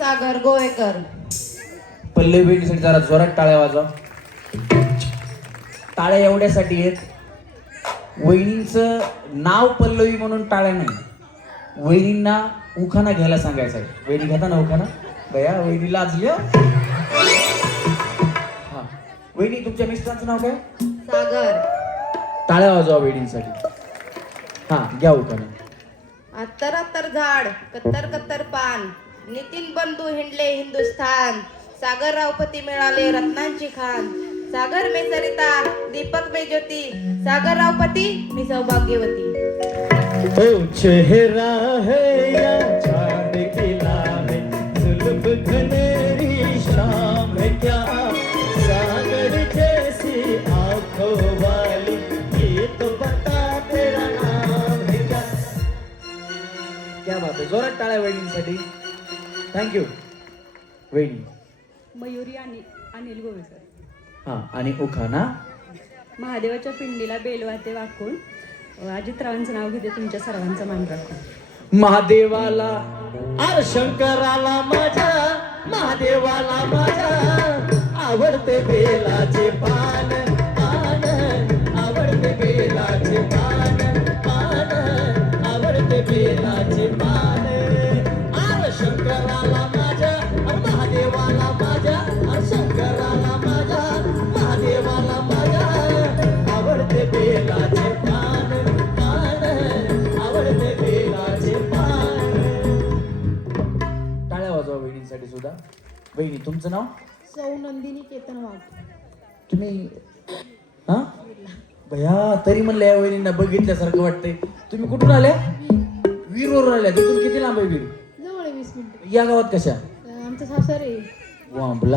सागर गोवेकर. पल्लवी वहिनीसाठी जरा जोरात टाळ्या वाजवा. टाळ्या एवढ्यासाठी आहेत, वहिनींचं नाव पल्लवी म्हणून टाळ्या नाही, वहिनींना उखाणा घ्यायला सांगायचं आहे. वहिनी घेता ना उखाणा? बया वहिनी लाजली हं. हा वहिनी, तुमच्या मिस्टरांचं नाव काय? सागर. टाळ्या वाजवा वहिनींसाठी. हा घ्या उखाणा. अत्तर अत्तर झाड, कत्तर कत्तर पान, नितीन बंधू हिंडले हिंदुस्थान, सागर रावपती मिळाले रत्नांची खान, सागर में सरिता दीपक में ज्योती, सागर रावपती मी सौभाग्यवती. ओ चेहरा है या चांद खिला है, जुल्फ घनेरी शाम है क्या, सागर जैसी आंखों वाली, ये तो बता तेरा नाम है क्या. क्या बात आहे, जोरात टाळ्या वहिनींसाठी. थँक्यू वहिनी. मयुरी अनिल गोवेकर. हा आणि उखाणा. महादेवाच्या पिंडीला बेलवाते वाकून, अजितरावांचं नाव घेते तुमच्या सर्वांचा मान राखून. महादेवाला अर शंकराला माझ्या, महादेवाला माझ्या, आवडते बेलाचे पान पान, आवडते बेलाचे पान पान, आवडते बेलाचे पान. अर शंकराला माझ्या, महादेवाला माझ्या, अर शंकराला माझ्या, महादेवाला माझ्या, आवडते बेलाचे पान पान, आवडते बेलाचे पान. टाळ्या वाजवा वहिनींसाठी सुद्धा. वहिनी तुमचं नाव? सौ नंदिनी केतन वाघ. तुम्ही हा भया तरी म्हणलं या वहिनींना बघितल्यासारखं वाटतंय. तुम्ही कुठून आल्या? वीरवरून आल्या. तिथून किती लांब आहे वीर? जवळ 20 मिनिट. या गावात कशा? आमचं सासर आहे. वांबला.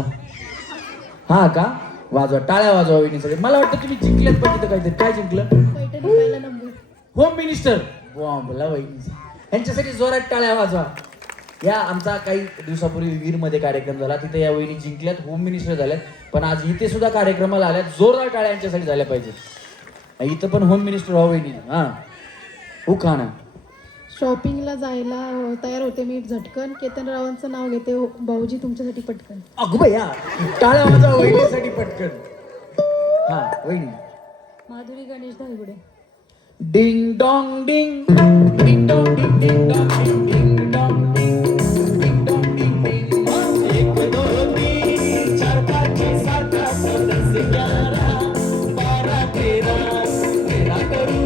हा का? वाजवा टाळ्या वाजवा वहिनीसाठी. मला वाटतं तुम्ही जिंकल्यात, पण तिथं काहीतरी. काय जिंकलं? पैठणी पहिला नंबर. Home minister. वांबला वहिनी. यांच्यासाठी जोरात टाळ्या वाजवा. या आमचा काही दिवसापूर्वी वीरमध्ये कार्यक्रम झाला, तिथे या वहिनी जिंकल्यात, होम मिनिस्टर झाल्यात. पण आज इथे सुद्धा कार्यक्रमाला आल्यात. जोरदार टाळ्या यांच्यासाठी झाल्या पाहिजेत. इथं पण होम मिनिस्टर व्हा वहिनी. हा उखाणा. शॉपिंगला जायला तयार होते मी झटकन, केतनरावांचं नाव घेते भाऊजी तुमच्यासाठी पटकन. अगं भैया टाळ्या वाजवा वहिनीसाठी पटकन. हा वहिनी. Madhuri Ganesh Dhaygude. Ding dong ding ding dong ding ding dong ding ding dong ding ding dong ding ding. 1 2 3 4 5 6 7 8 9 10 11 12 13 तेरा करू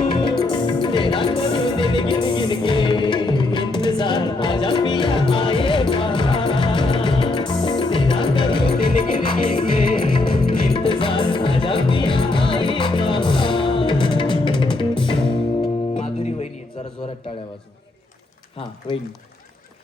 दिल गिन गिन के, इंतजार आजा पिया आएगा, तेरा करू दिल गिन गिन के, इंतजार आजा पिया आएगा. माधुरी वहिनी जरा जोरात टाळ्या वाजवा. हा वहिनी.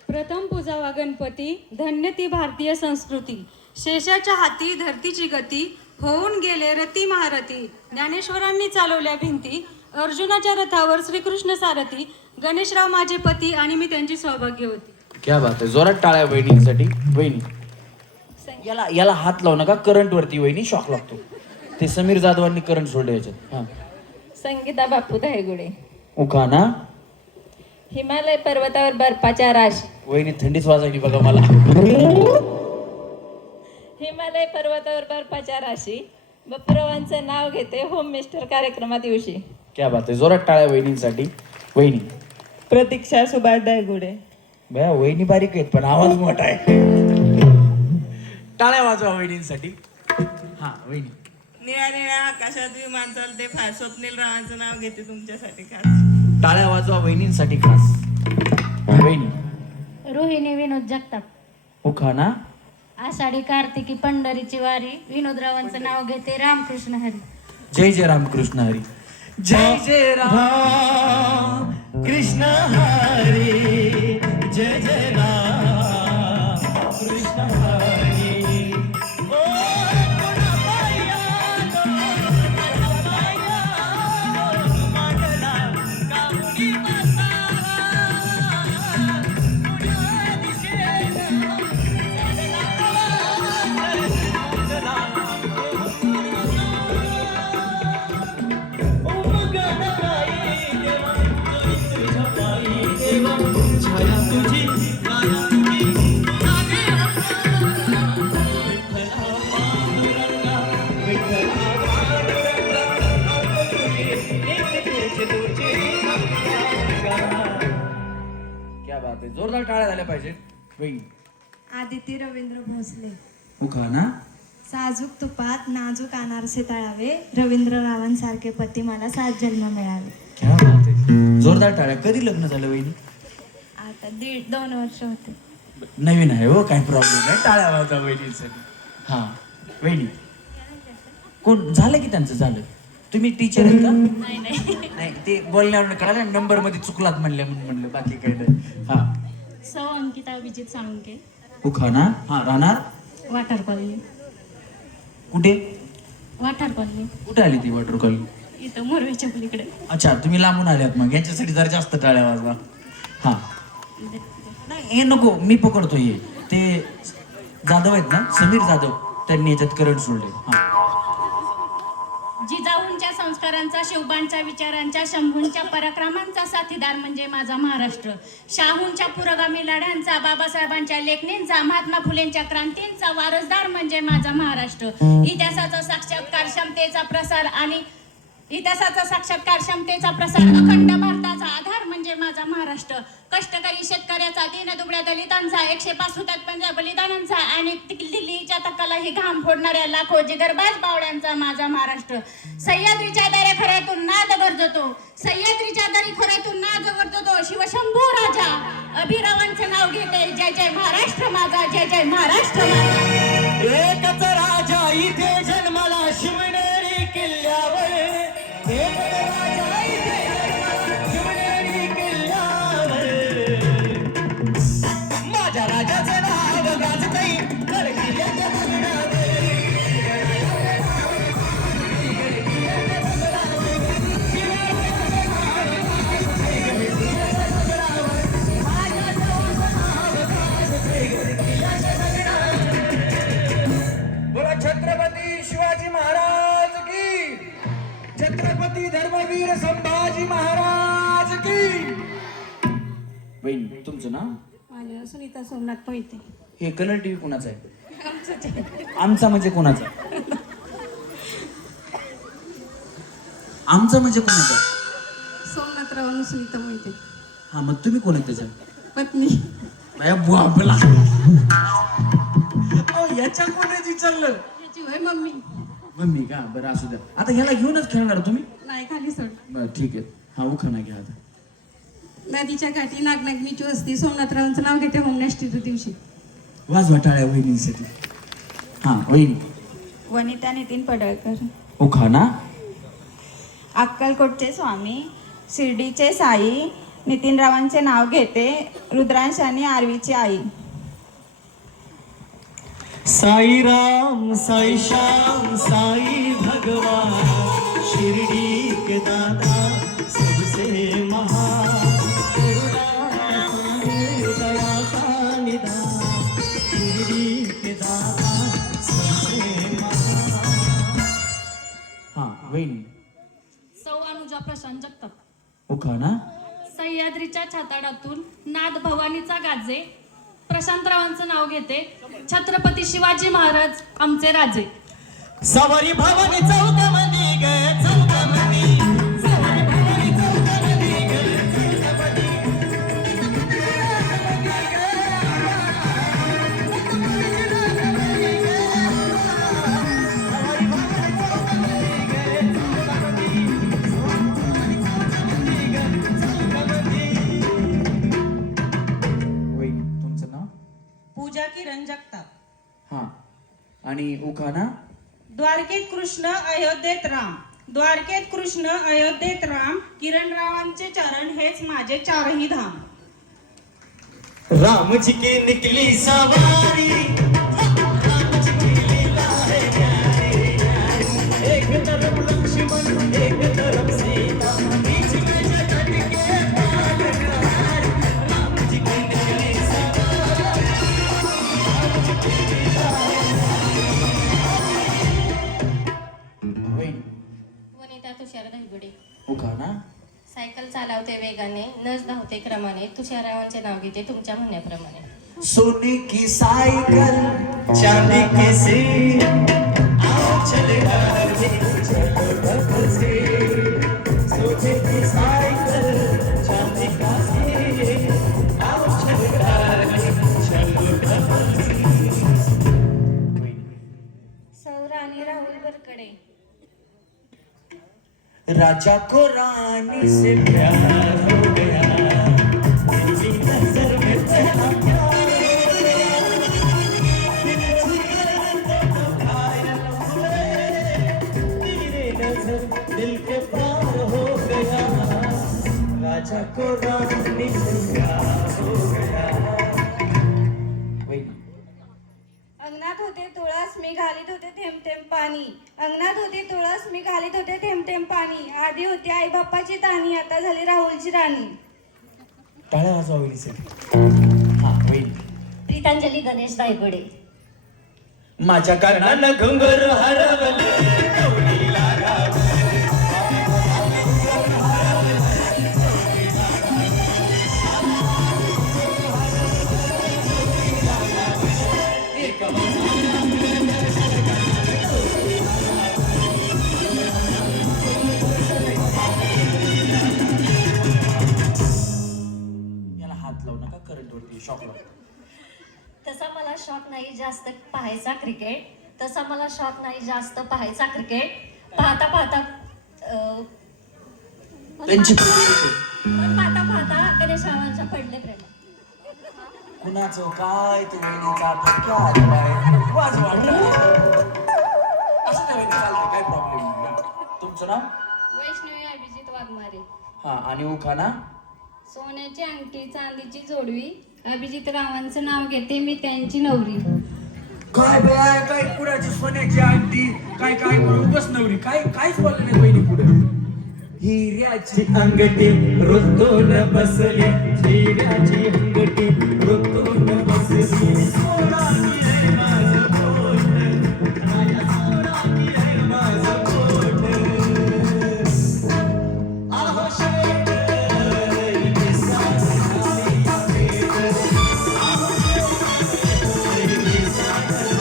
प्रथम पूजावा गणपती, धन्य ती भारतीय संस्कृती, शेषाच्या हाती धरतीची गती, होऊन गेले रती महारथी, ज्ञानेश्वरांनी चालवल्या भिंती, अर्जुनाच्या रथावर श्रीकृष्ण सारथी, गणेशराव माझे पती आणि मी त्यांची सौभाग्य होती. क्या बात आहे, जोरात टाळ्या वहिनींसाठी. वहिनी याला याला हात लावू नका, करंट वरती वहिनी शॉक लागतो. ते समीर जाधवांनी करंट सोडले याच्यात. हा संगीता बापू धायगुडे. उखाणा. हिमालय पर्वतावर बर्फाच्या राशी, वहिनी थंडीच वाजायची बघा मला. हिमालय पर्वतावर बर्फाच्या राशी, बप्परावांचं नाव घेते होम मिनिस्टर कार्यक्रमात दिवशी. क्या बात आहे, जोरात टाळ्या वहिनींसाठी. वहिनी. प्रतीक्षा सुभाष धायगुडे. बया वहिनी बारीक आहेत पण आवाज मोठा आहे. टाळ्या वाजवा वहिनींसाठी. हा वहिनी. निळ्या निळ्या आकाशात विमान चालते फार, स्वप्नील रावांचं नाव घेते तुमच्यासाठी खास. टाळ्या वाजवा वहिनींसाठी खास. वहिनी. रोहिणी विनोद जगताप. उखाणा. आषाढी कार्तिकी पंढरीची वारी, विनोदरावांचं नाव घेते रामकृष्ण हरी. जय जय रामकृष्ण हरी. जय जय राम कृष्ण हरी, जय जय राम कृष्ण हरी. ओ गुणाबाया, गुणाबाया, मागला कामुनी बसावा, पुण्या दिशेला चालला प्रवास, छाया तुझी बात आहे, जोरदार टाळ्या झाल्या पाहिजे. वहिनी आदिती रवींद्र भोसले. उखाणा. साजूक तुपात नाजूक अनारसे तळावे, रवींद्र रावांसारखे पती मला 7 जन्म मिळावे. क्या बात आहे, जोरदार टाळ्या. कधी लग्न झालं वहिनी? आता 1.5-2 वर्ष होते. नवीन आहे हो, काही प्रॉब्लेम नाही, टाळ्या वाजवा वहिनीसाठी. हा वहिनी कोण झालं की त्यांचं झालं? तुम्ही टीचर आहेत का? नाही नाही नाही, ते बोलण्यावर कळालं, नंबर मध्ये चुकलात म्हणले म्हणून म्हणलं, बाकी काही नाही. हा सौ अंकिता अभिजित साळुंके, उखाणा. हा राहणार वाठार कॉलनी. कुठे? वाठार कॉलनी कुठे आली ती वॉटर कॉलनी? इथं मोरवेच्या पलीकडे. अच्छा, तुम्ही लांबून आल्यात, मग यांच्यासाठी जरा जास्त टाळ्या वाजवा. हा नाही हे नको, मी पकडतो. हे ते जाधव आहेत ना, समीर जाधव, त्यांनी याच्यात करंट सोडले. हा जिजाऊंच्या संस्कारांचा, शिवबांच्या विचारांच्या, शंभूंच्या पराक्रमांचा साथीदार म्हणजे माझा महाराष्ट्र. शाहूंच्या पुरोगामी लढ्यांचा, बाबासाहेबांच्या लेखणींचा, महात्मा फुलेंच्या क्रांतींचा वारसदार म्हणजे माझा महाराष्ट्र. इतिहासाचा साक्षात्कार क्षमतेचा प्रसार आणि अखंड भारताचा आधार म्हणजे माझा महाराष्ट्र. कष्टकरी शेतकऱ्याचा, दीनदुबळ्या दलितांचा, 105 हुतात्म्यांच्या बलिदानांचा आणि दिल्लीच्या तक्कालाही घाम फोडणाऱ्या लाखो जिगरबाज बावळ्यांचा माझा महाराष्ट्र. सह्याद्रीच्या दऱ्याखोऱ्यातून नाद गरजतो, सह्याद्रीच्या दरीखोऱ्यातून नाद गरजतो शिवशंभू राजा. अभिरावांचं नाव घेते, जय जय महाराष्ट्र माझा, जय जय महाराष्ट्र माझा. एकच राजा इथे जन्माला शिवनेरी किल्ल्यावर, एकच राजा इथे जन्माला शिवनेरी किल्ल्यावर. माझ्या राजाचं नाव गाजतंय गड किल्ल्याच्या दगडावर. बोला छत्रपती शिवाजी महाराज की, छत्रपती धर्मवीर संभाजी महाराज की. बहीण तुमचं नाव? माझं सुनीता सोमनाथ पैते. हे कलर टीव्ही कोणाचा आहे? आमचा म्हणजे कोणाचा? आमचा म्हणजे कोणाचा? सोमनाथराव सुनीता मोहिते, हा, मग तुम्ही कोण आहे त्याच्या पत्नी. बाबला याच्या कोणी विचारलं? याची होय मम्मी. मम्मी का? बरं असू द्या. आता ह्याला घेऊनच खेळणार तुम्ही? नाही खाली सोड. बरं ठीक आहे. हा उखाणा घ्या आता. नदीच्या काठी नागनागिनीची वस्ती, सोमनाथरावांचं नाव घेते होमनाष्ट्रीच्या दिवशी. वाजवा टाळ्या वहिनीसाठी. हा वहिनी. वनिता नितीन पडळकर. उखाणा. अक्कलकोटचे स्वामी, शिर्डीचे साई, नितीनरावांचे नाव घेते, रुद्रांश आणि आरवीची आई. साई राम, साई श्याम, साई भगवान, शिरडी के दादा सबसे महान. दया का निदान, शिरडी के दादा सबसे महान. हा वहिनी. सौ अनुजा प्रशांत जगताप. उखाणा. सह्याद्रीच्या छाताडातून नाद भवानीचा गाजे, प्रशांतरावांचं नाव घेते, छत्रपती शिवाजी महाराज आमचे राजे. सवारी भवानी चौकामध्ये ग, चौकामध्ये सवारी भवानी चौकामध्ये ग, चौकामध्ये. वहिनी तुमचं नाव? पूजा किरण जगताप. हा आणि उखाणा. द्वारकेत कृष्ण अयोध्येत राम, द्वारकेत कृष्ण अयोध्येत राम, किरणरावांचे चरण हेच माझे 4ही धाम. राम जी की निकली सवारी, राम जी की लीला है प्यारी. एक तरफ लक्ष्मण, एक तरफ सीता, बीच में जगत के पालनहार. राम जी की निकली सवारी, राम जी की लीला है वहिनी. वनिता तुषार धायगुडे. उखाणा. सायकल चालवते वेगाने, नस धावते क्रमाने, तुषारावांचे नाव घेते तुमच्या म्हणण्याप्रमाणे. सोने की साइकिल, चांदी के सिर, आओ चले आगे चलो से. सोने की साइकिल, चांदी का सिर, आओ चले राजा को रानी से प्यार हो गया, पहली नजर में पहला प्यार हो गया, दिल छुए तो घायल हुए, तेरी नजर दिल के पार हो गया, राजा को रानी से प्यार हो गया. अंगणात होते तुळस मी घालीत होते थेंब थेंब पाणी. अंगणात होते तुळस मी घालीत होते थेंब थेंब पाणी. आधी होती आई बाप्पाची ताणी, आता झाली राहुलची राणी. टाळ्या वाजवा वहिनीसाठी. हा वहिनी. प्रीतांजली गणेश दायगडे. माझ्या कानानं घुंगरू हरवले, गवळीला गावले. याला हात लावू नका, करंट वरती शॉक लागतो. तसा मला शौक नाही जास्त पाहायचा क्रिकेट. तसा मला शौक नाही जास्त पाहायचा क्रिकेट. पाहता पाहता त्यांची पण पाहता पाहता गणेशरावांच्या पडले प्रेम. कुणाचं काय ते वहिनीचा फटका आलाय, वाज वाटला असं त्या वहिनी चालतं, काय प्रॉब्लेम नाही. तुमचं नाव? वैष्णवी अभिजित वाघमारे. हा. आणि उखाना? सोन्याची अंगठी चांदीची जोडवी. अभिजित रावांचं नाव घेते मी त्यांची नवरी. काय बाय, काय कुणाची सोन्याची अंगठी, काय काय म्हणून बस नवरी, काय काहीच बोलले नाही बहिणी पुढे. हिऱ्याची अंगठी रुतून बसली, हिऱ्याची अंगठी रुतून बसली, सोनाली रे माझं पोट, माझ्या सोनाली रे माझं पोट. आहो शेट, ही सासरी भेट, आहो शेट, ही सासरी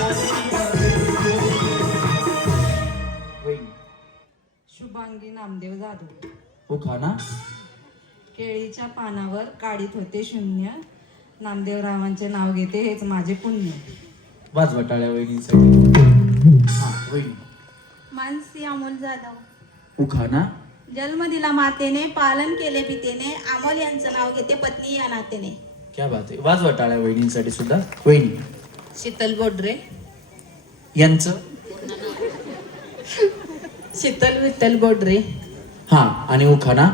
भेट. शुभांगी नामदेव जाधव. उखाना? केळीच्या पानावर काढीत होते शून्य. नामदेवरावांचे नाव घेते हेच माझे पुण्य. वाजवा टाळ्या वहिनीसाठी. हा वहिनी. मानसी अमोल जाधव. उखाना? जन्म दिला मातेने, पालन केले पितेने, अमोल यांचं नाव घेते पत्नी या नातेने. क्या बात आहे, वाजवा टाळ्या वहिनींसाठी सुद्धा. वहिनी. शीतल बोडरे. यांचं? शीतल विठ्ठल बोडरे. हा. आणि उखाना?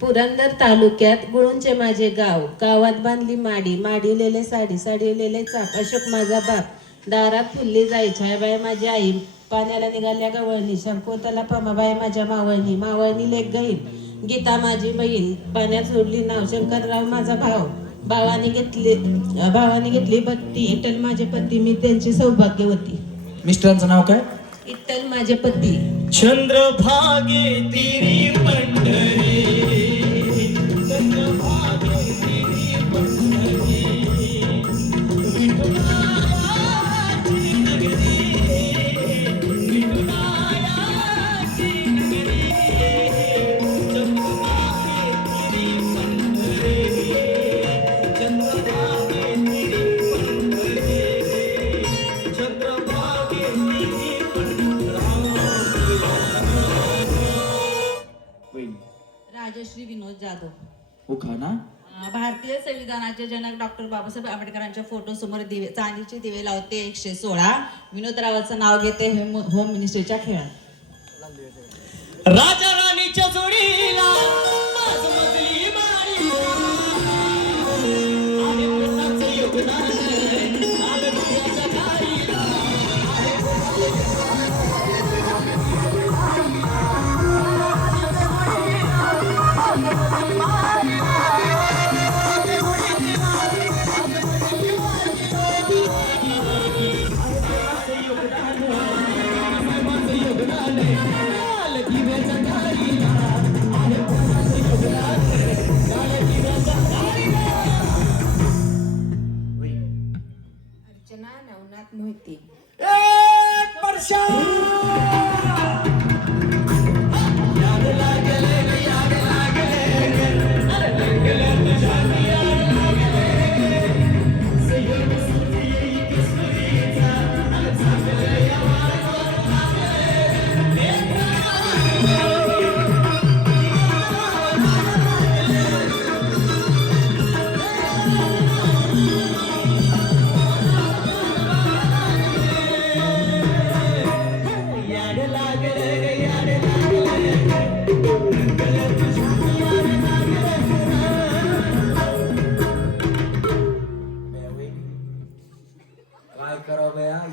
पुरंदर तालुक्यात गुळूंचे माझे गाव, गावात बांधली माडी, माडी लेले साडी, साडी लेले चाप, अशोक माझा बाप, दारात फुलली जाई, छायाबाई माझी आई, पाण्याला निघाल्या गवळणी, शंकोतला पमाबाई माझ्या मावळणी, मावळणी लेक गहीन, गीता माझी बहीण, पाण्यात सोडली नाव, शंकरराव माझा भाव, भावाने घेतली बत्ती, इटल माझे पती, मी त्यांची सौभाग्यवती. मिस्टरांचं नाव काय? इटल माझे पती. चंद्रभागे तिरी पंढरी, चंद्रभागे तिरी पंढरी, विठुरायाची नगरी, विठुरायाची नगरी, चंद्रभागे तिरी पंढरी, चंद्रभागे तिरी पंढरी, चंद्रभागे तिरी राजश्री विनोद जाधव. उखाना? भारतीय संविधानाचे जनक डॉक्टर बाबासाहेब आंबेडकरांच्या फोटो समोर दिवे, चांदीचे दिवे लावते 116. विनोदरावांचं नाव घेते होम मिनिस्ट्रीच्या खेळात. राजा राणीच्या जोडीला माझ मजली मारी, आहे पोटाचं योगदान, आलं दुनियाच्या दारीला, आहे अर्चना नवनाथ मोहिते.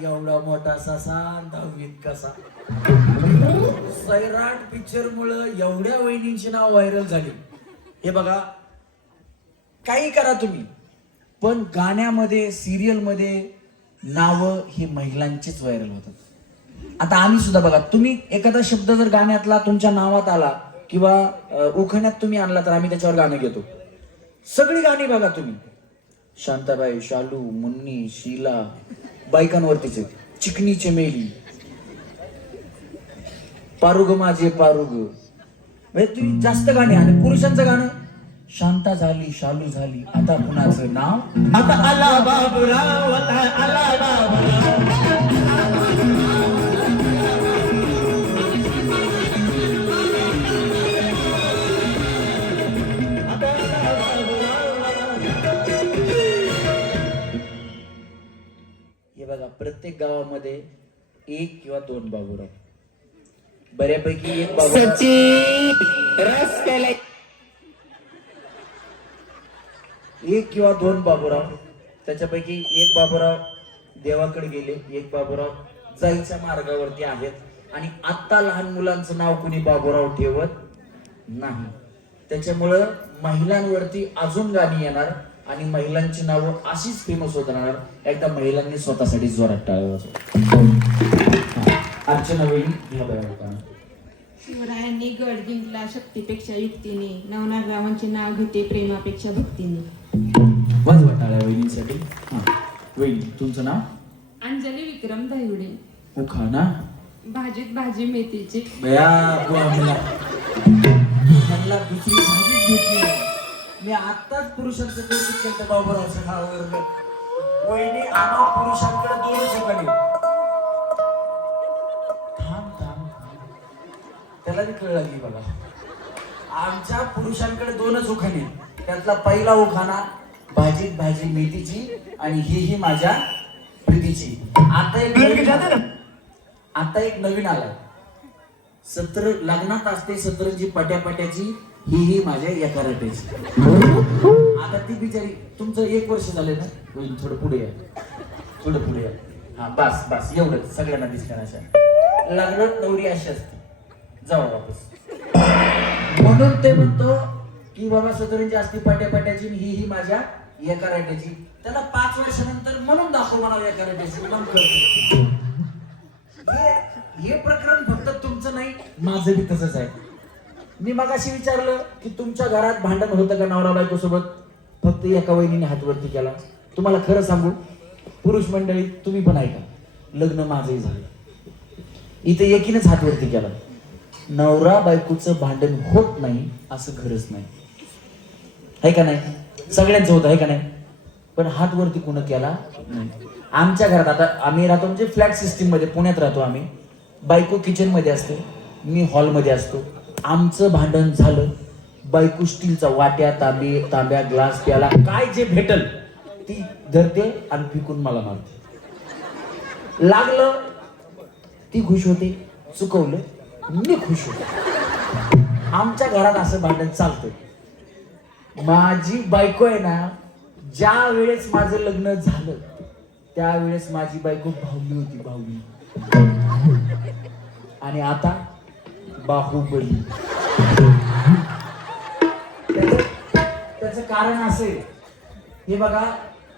एवढा मोठा ससा 10वीत कसा. सैराट पिक्चर मुळे एवढ्या वहिनींची नाव व्हायरल झाली. हे बघा, काही करा तुम्ही, पण गाण्यामध्ये सिरियल मध्ये नाव ही महिलांचीच व्हायरल होतात. आता आम्ही सुद्धा बघा, तुम्ही एखादा शब्द जर गाण्यातला तुमच्या नावात आला किंवा उखाण्यात तुम्ही आणला तर आम्ही त्याच्यावर गाणं घेतो. सगळी गाणी बघा तुम्ही, शांताबाई, शालू, मुन्नी, शीला, बायकांवरतीचे, चिकनी चमेली, पारुग माझे पारुग, म्हणजे तुम्ही जास्त गाणी. आणि पुरुषांचं गाणं, शांता झाली, शालू झाली, आता कुणाचं नाव, आता आला बाबूराव, आता आला बाबूराव. हे बघा, प्रत्येक गावामध्ये 1 किंवा 2 बाबूराव, बऱ्यापैकी 1 बाबूराव. रस केलाय. 1 किंवा 2 बाबूराव, त्याच्यापैकी 1 बाबूराव देवाकडे गेले, 1 बाबूराव जायच्या मार्गावरती आहेत. आणि आता लहान मुलांचं नाव कुणी बाबूराव ठेवत नाही. त्याच्यामुळं महिलांवरती अजून गाणी येणार आणि महिलांची नावं अशीच फेमस होत राहणार. एकदा महिलांनी स्वतःसाठी जोरात टाळ्या वाजवा. अर्चना वहिनी घ्या बघा. शिवरायांनी गड जिंकला शक्तीपेक्षा युक्तीने, नवनाथ नाव घेते प्रेमापेक्षा भक्तीने. वाजवा टाळ्या वहिनीसाठी. हा वहिनी, तुमचं नाव? अंजली विक्रम दहिवडे. उखाणा. भाजीत भाजी मेथीची. बया मला दुसरी भाजीच भेटली नाही. मी आताच पुरुषांचं कौतुक केलं बाबूरावच्या नावावर. वहिनी आम्हा पुरुषांकडे 2च उखाणे. थांब थांब थांब, त्याला बी कळ लागली बघा. आमच्या पुरुषांकडे 2च उखाणे. त्यातला पहिला उखाणा भाजीत भाजी मेथीची आणि ही माझ्या प्रीतीची. आता एक नवीन आलाय. सत्र लग्नात असते सतरंजी पट्यापट्याची, ही माझ्या एका रट्याची. आता ती बिचारी, तुमचं 1 वर्ष झालं ना, थोडं पुढे या, थोडं पुढे या. हा बस बस, एवढंच सगळ्यांना दिसणार. अशा लग्नात नवरी अशी असते. जाऊ वापस. म्हणून ते म्हणतो की बाबा सतरंजी असते पट्यापट्याची, ही माझ्या एका रट्याची. त्याला 5 वर्षानंतर म्हणून दाखव म्हणावं एका रट्याची. मग करतो. हे प्रकरण फक्त तुमचं नाही, माझं बी तसंच आहे. मी मगाशी विचारलं की तुमच्या घरात भांडण होतं का नवरा बायको सोबत? फक्त एका वहिनीने हातवरती केला. तुम्हाला खरं सांगू, पुरुष मंडळी तुम्ही पण ऐका, लग्न माझंही झालं, इथे एकीनेच हातवरती केला. नवरा बायकोचं भांडण होत नाही असं घरच नाही, आहे का नाही? सगळ्यांचं होतं, आहे का नाही? पण हातवरती कुणं केला नाही. आमच्या घरात, आता आम्ही राहतो म्हणजे फ्लॅट सिस्टीम मध्ये, पुण्यात राहतो आम्ही. बायको किचन मध्ये असते, मी हॉलमध्ये असतो. आमचं भांडण झालं, बायको स्टीलचा वाट्या, तांब्या, ग्लास, प्याला, काय जे भेटल ती धरते आणि पिकून मला मारते. लागलं ती खुश होते, चुकवलं मी खुश होते. आमच्या घरात असं भांडण चालतं. माझी बायको आहे ना, ज्या वेळेस माझं लग्न झालं त्यावेळेस माझी बायको भावली होती, भावली. आणि आता बाहुबली. त्याचं कारण असे, हे बघा,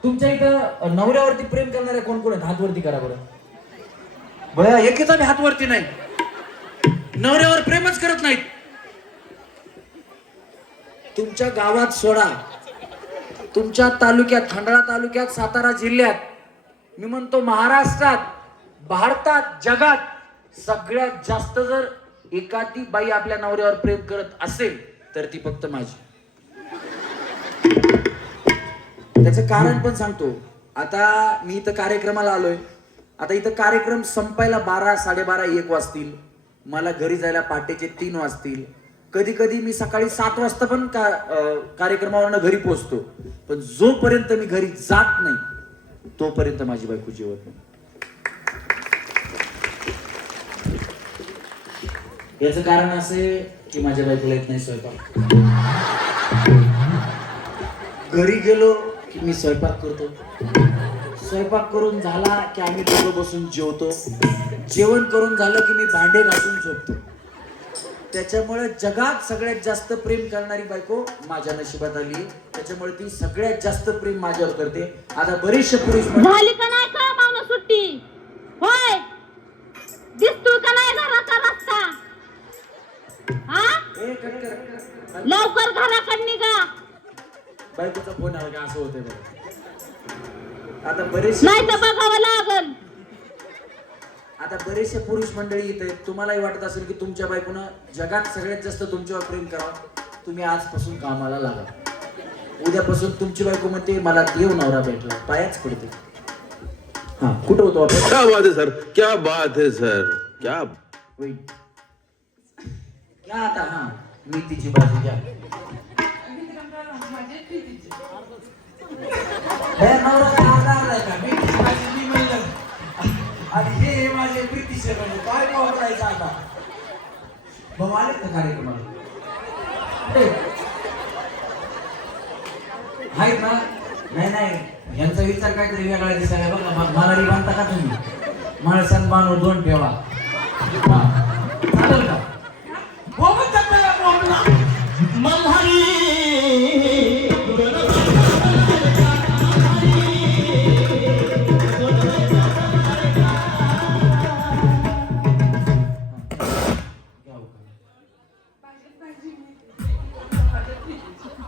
तुमच्या इथं नवऱ्यावरती प्रेम करणारे कोण कोण आहेत? हातवरती करा बरं. बया एकेचा बी हातवरती नाही. नवऱ्यावर प्रेमच करत नाहीत. तुमच्या गावात सोडा, तुमच्या तालुक्यात, खंडाळा तालुक्यात, सातारा जिल्ह्यात, मी म्हणतो महाराष्ट्रात, भारतात, जगात सगळ्यात जास्त जर एखादी बाई आपल्या नवऱ्यावर प्रेम करत असेल तर ती फक्त माझी. त्याचं कारण पण सांगतो. आता मी इथं कार्यक्रमाला आलोय. आता इथं कार्यक्रम संपायला 12, 12:30, 1 वाजतील. मला घरी जायला पहाटेचे 3 वाजतील. कधी कधी मी सकाळी 7 वाजता पण कार्यक्रमावरनं घरी पोहोचतो. पण जोपर्यंत मी घरी जात नाही तोपर्यंत माझी बायको जेवत नाही. याचं कारण असे की माझ्या बायकोला येत नाही स्वयंपाक. घरी गेलो की मी स्वयंपाक करतो, स्वयंपाक करून झाला की आम्ही दोघं बसून जेवतो, जेवण करून झालं की मी भांडे घासून झोपतो. त्याच्यामुळे जगात सगळ्यात जास्त प्रेम करणारी बायको माझ्या नशिबात आली. त्याच्यामुळे ती सगळ्यात जास्त प्रेम माझ्यावर करते. आता बरेचसे पुरुष झाली का नाही का मावनं सुट्टी? होय, दिसतोय का नाही घराचा रस्ता? हा, लवकर घराकडे निघा. बायकोचा फोन आला का असं होतंय बघा. आता बरेचसे नाही तर बघावं लागल. आता बरेचसे पुरुष मंडळी येत आहेत. तुम्हालाही वाटत असेल की तुमच्या बायकोनं जगात सगळ्यात जास्त तुमच्यावर प्रेम करावं. तुम्ही आजपासून कामाला लागा. उद्यापासून तुमची बायको म्हणते मला देव नवरा भेटला, पायाच पडते. हा, कुठं होतो आपण? क्या बात है सर, क्या बात है सर, क्या वही. क्या आता हा मेथीची भाजी घ्या. हे नवरा आधार आहे का? मेथीची भाजी मी म्हणलं आणि हे माझे प्रीतीचे म्हणजे काय वापरायचं आता? भाऊ आले का कार्यक्रमाला? आहेत ना? नाही यांचा विचार काहीतरी वेगळा दिसायला बघा. मलारी बांधता का तुम्ही? माणसात बांधून दोन ठेवा. चालेल का?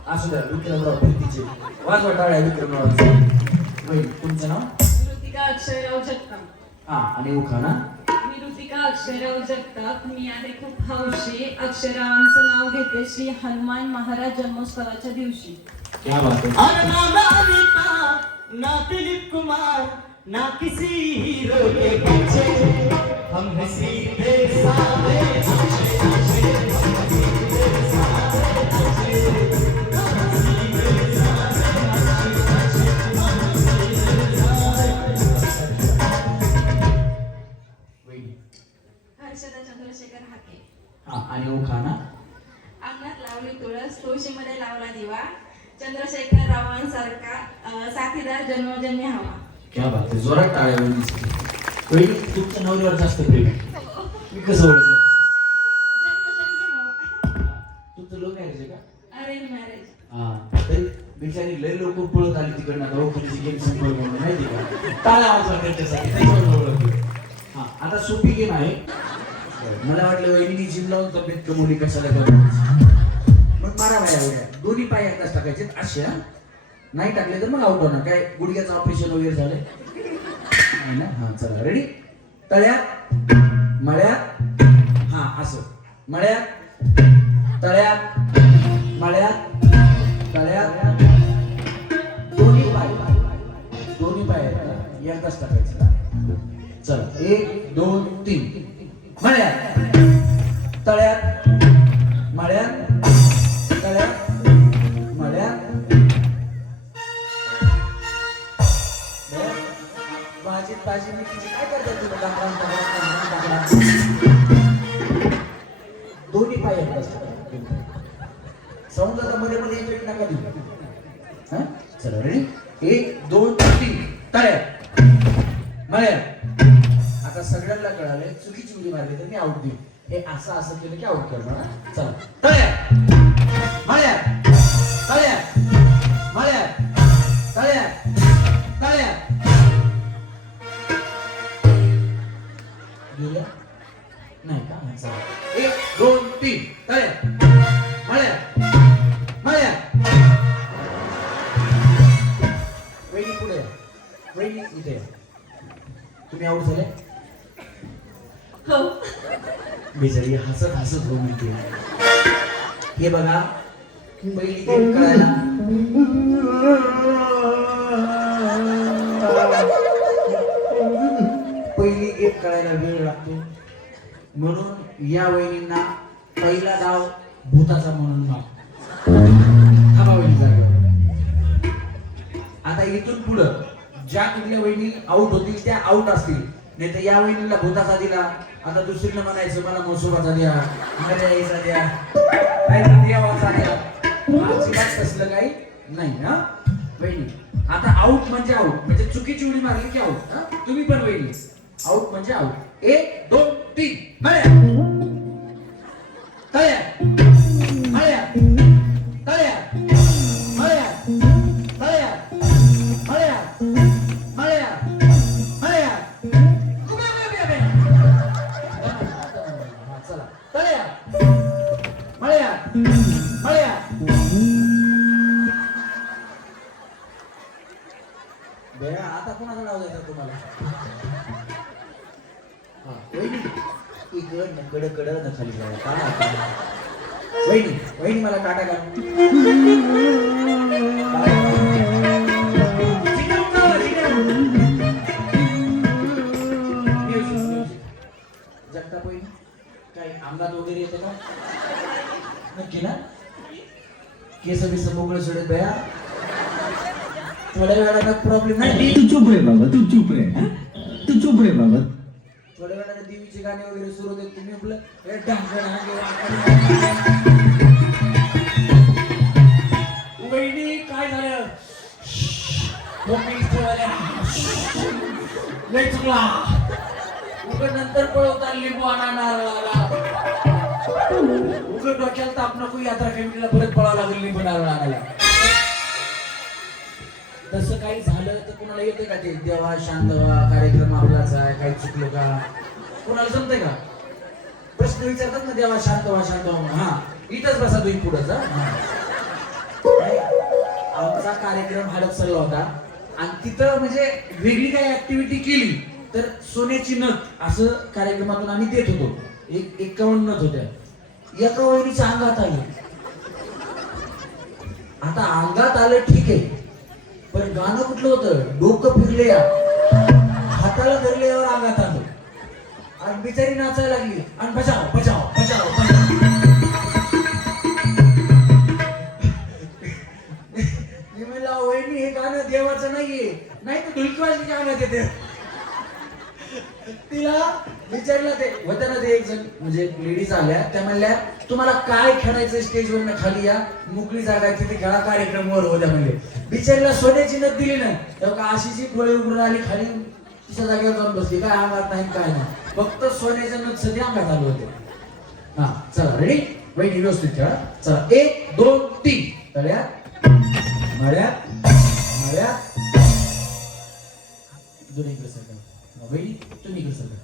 असू द्या. विक्रमराव प्रीतीचे वाजवा टाळ्या. विक्रमराव तुमचं नाव? ऋतिका अक्षयराव जगताप. हा, आणि उखाणा? मी ऋतिका अक्षयराव जगताप. मी आहे खूप हौशी. अक्षरांचं नाव घेते श्री हनुमान महाराज जन्मोत्सवाच्या दिवशी. क्या बात है. अरे ना ललिता, ना दिलीप कुमार, ना किसी हीरो के पीछे, हम हैं सीधे साधे, अच्छे अच्छे, हम हैं सीधे साधे, अच्छे, हम हैं सीधे साधे, अच्छे, हम हैं सीधे साधे. हर्षदा चंद्रशेखर हाके. हा, आणि उखाणा? अंगणात लावली तुळस, तुळशीमध्ये लावला दिवा, चंद्रशेखर रावांसारखा साथीदार जन्मोजन्मी हवा. क्या बात आहे. जोरात टाळ्या वहिनी. तुमच्या नवऱ्यावर जास्त प्रेम आहे. मी कसं ओळखलं? जन्मोजन्मी हवा. तुमचं लव्ह मॅरेज आहे का? Arrange marriage. हा, तरी बिचारी लय लोक पळत आली तिकडनं. दवाखान्याची गेम संपर्क म्हणून माहिती का? टाळ्या वाजवा त्यांच्यासाठी. त्याच्यावर ओळखलं. हा, आता सोपी गेम आहे. मला वाटलं वहिनी जिम लावून तब्येत कमवली कशाला करणार. मग मारा बाया उड्या. दोन्ही पाय एकदाच टाकायचे असे. नाही टाकले तर मग आउट होणार. काय गुडघ्याचं ऑपरेशन वगैरे झालंय ना? हा, चला रेडी. तळ्यात मळ्यात. हा, असं मळ्यात तळ्यात मळ्यात तळ्यात. दोन्ही पाय एकदाच टाकायचं. चला 1 2 3. मळ्यात तळ्यात मळ्यात तळ्यात मळ्यात. भाजी मेथीची काय करतात तुम्ही? दोन्ही पाय एकदाच समजा आता मध्ये मध्ये इफेक्ट नका देऊ. चला रेडी. 1 2 3. तळ्यात मळ्यात. आता सगळ्यांना कळालंय चुकीची उडी मारली तर मी आउट देऊ. हे असं केलं की आउट करणार. चला तळ्यात मळ्यात तळ्यात मळ्यात तळ्यात तळ्यात. गेल्या नाही का? चला 1 2 3. तळ्यात मळ्यात मळ्यात. वहिनी पुढे या. वहिनी इथे या. तुम्ही आउट झाले? हो. बिचारी हसत हसत हो म्हणते. हे बघा पहिली गेम कळायला वेळ लागतो. म्हणून या वहिनींना पहिला डाव भूताचा म्हणून नाव. थांबा वहिनी जागेवर. आता इथून पुढं ज्या कुठल्या वहिनी आउट होतील त्या आउट असतील. नाही तर या वहिनीला भूताचा दिला. आता दुसरीला म्हणायचं मला मोसोबाचा द्या, यायचा द्या, काय देवाचा द्या. अजिबात तसलं काही नाही. हा वहिनी आता आऊट म्हणजे आऊट म्हणजे चुकीची उडी मारली की आऊट. तुम्ही पण वहिनी आऊट म्हणजे आऊट. 1 2 3 मळ्या तळ्या मळ्या तळ्या मळ्या तळ्या मळ्या मळ्या मळ्या. चला तळ्या मळ्या मळ्या. बेळा आता कोणाचं नाव द्यायचं तुम्हाला? हा वहिनी इकडं कड कड न खाली जाऊ. वहिनी वहिनी मला टाटा का जगताप वहिनी काही अंगात वगैरे येते का? नक्की ना? केस बिस मोकळे सोडत बया थोड्या वेळाला प्रॉब्लेम नाही. तू चुप रे बाबा, तू चुप रे. तू चुप रे बाबा. थोड्या वेळाला देवीची गाणी वगैरे सुरू होते. तुम्ही आपलं वहिनी काय झालं? लय चुकला. उगं नंतर पळवता लिंबू आणा नारळाला. उगं डोक्याला ताप नको. यात्रा कमिटीला परत पळावं लागेल लिंबू नारळ आणायला. तसं काही झालं तर कुणाला येते का ते देवा शांत व्हा कार्यक्रम आपलाच आहे काही चुकलो का? कुणाला जमतंय का? प्रश्न विचारतात ना देवा शांत व्हा शांत व्हा. हा इथंच बसा तुम्ही पुढंच. आमचा कार्यक्रम हडप चालला होता आणि तिथं म्हणजे वेगळी काही ऍक्टिव्हिटी केली तर सोन्याची नथ असं कार्यक्रमातून आम्ही देत होतो. 51 नथ होत्या. एका वहिनीच्या अंगात आली. आता अंगात आलं ठीक आहे पण गाणं कुठलं होतं? डोकं फिरले या हाताला धरल्यावर अंगात आलं आणि बिचारी नाचायला लागली आणि बचाव बचाव बचाव बचाव. मी म्हणला वहिनी हे गाणं देवाचं नाहीये. नाही तर ढुलकीवाजलीच्या अंगात येते. तिला विचारलं ते होत्या ना ते एक जण म्हणजे लेडीज आल्या त्या म्हणल्या तुम्हाला काय खेळायचं स्टेजवर खाली या मोकळी जागा आहे तिथे खेळा कार्यक्रमवर होत्या म्हणले. बिचारीला सोन्याची नथ दिली ना तेव्हा आशीची डोळे उघडून आली खाली तिच्या जागेवर जाऊन बसली. काय अंगात नाही काय नाही फक्त सोन्याच्या नथ सध्या अंगात आले होते. हा चला रेडी वहिनी व्यवस्थित खेळा. चला 1 2 3 तळ्या मळ्या मळ्या. दोन्ही इकडे सरका. वहिनी तुम्ही इकडे सरका.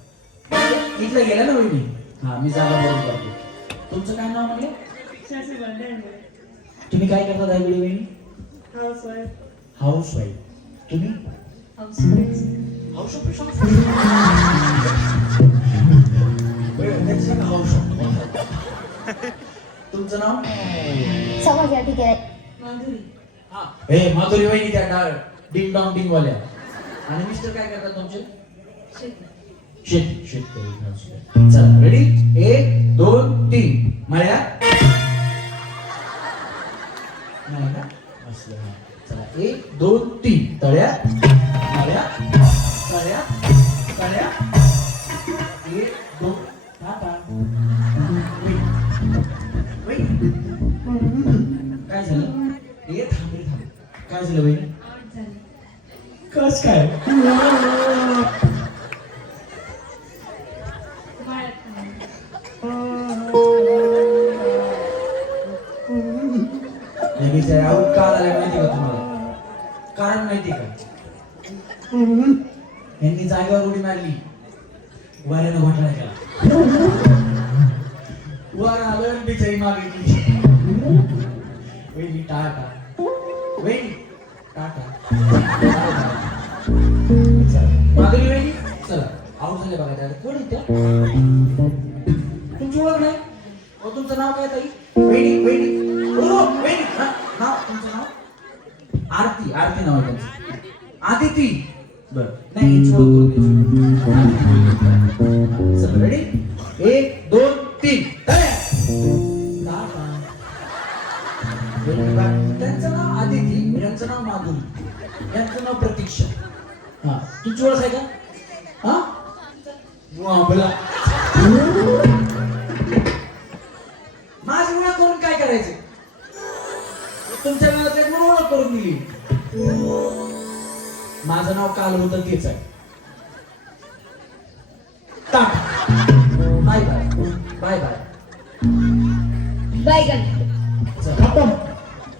इथलं गेला ना वहिनी. हा मी जागा बरोबर करतो. तुमचं काय नाव म्हणले? तुम्ही काय करता दायगुडी वहिनी? House wife. तुम्ही हाऊस तुमचं नाव? हे माधुरी वहिनी त्या डिंग डॉंग डिंग वाल्या. आणि मिस्टर काय करतात तुमचे? शेतकरी. चला रेडी 1 2 3 मळ्या नाही ना असलं. चला 1 2 3 तळ्या मळ्या तळ्या तळ्या 1 2 टाटा. काय झालं? हे थांब रे थांब. काय झालं वहिनी? कस काय? आऊट का झालं माहिती का तुम्हाला? कारण माहिती का? यांनी जागेवर उडी मारली वाऱ्यानं घोटाळा केला. वर आलं बिचारी मागितली. वहिनी टाटा वहिनी टाटा. माधुरी वहिनी चला आऊट झाले बघा. त्याला कोण येत्या? तुमची ओळख नाही? तुमचं नाव काय ताई? वहिनी वहिनी वहिनी नाव तुमचं नाव? आरती. आरती नाव आहे त्यांचं. आदिती. बर नाही हिची ओळख करून चला रेडी 1 2 3 त्यांचं नाव आदिती यांचं नाव माधुरी यांचं नाव प्रतीक्षा. हा तुमची ओळख आहे का? हा बोला. माझी ओळख करून काय करायचं? तुमच्या वेळात म्हणून ओळख करून दिली. माझं नाव काल होतं तेच आहे. Tata bye bye bye bye. बायगन.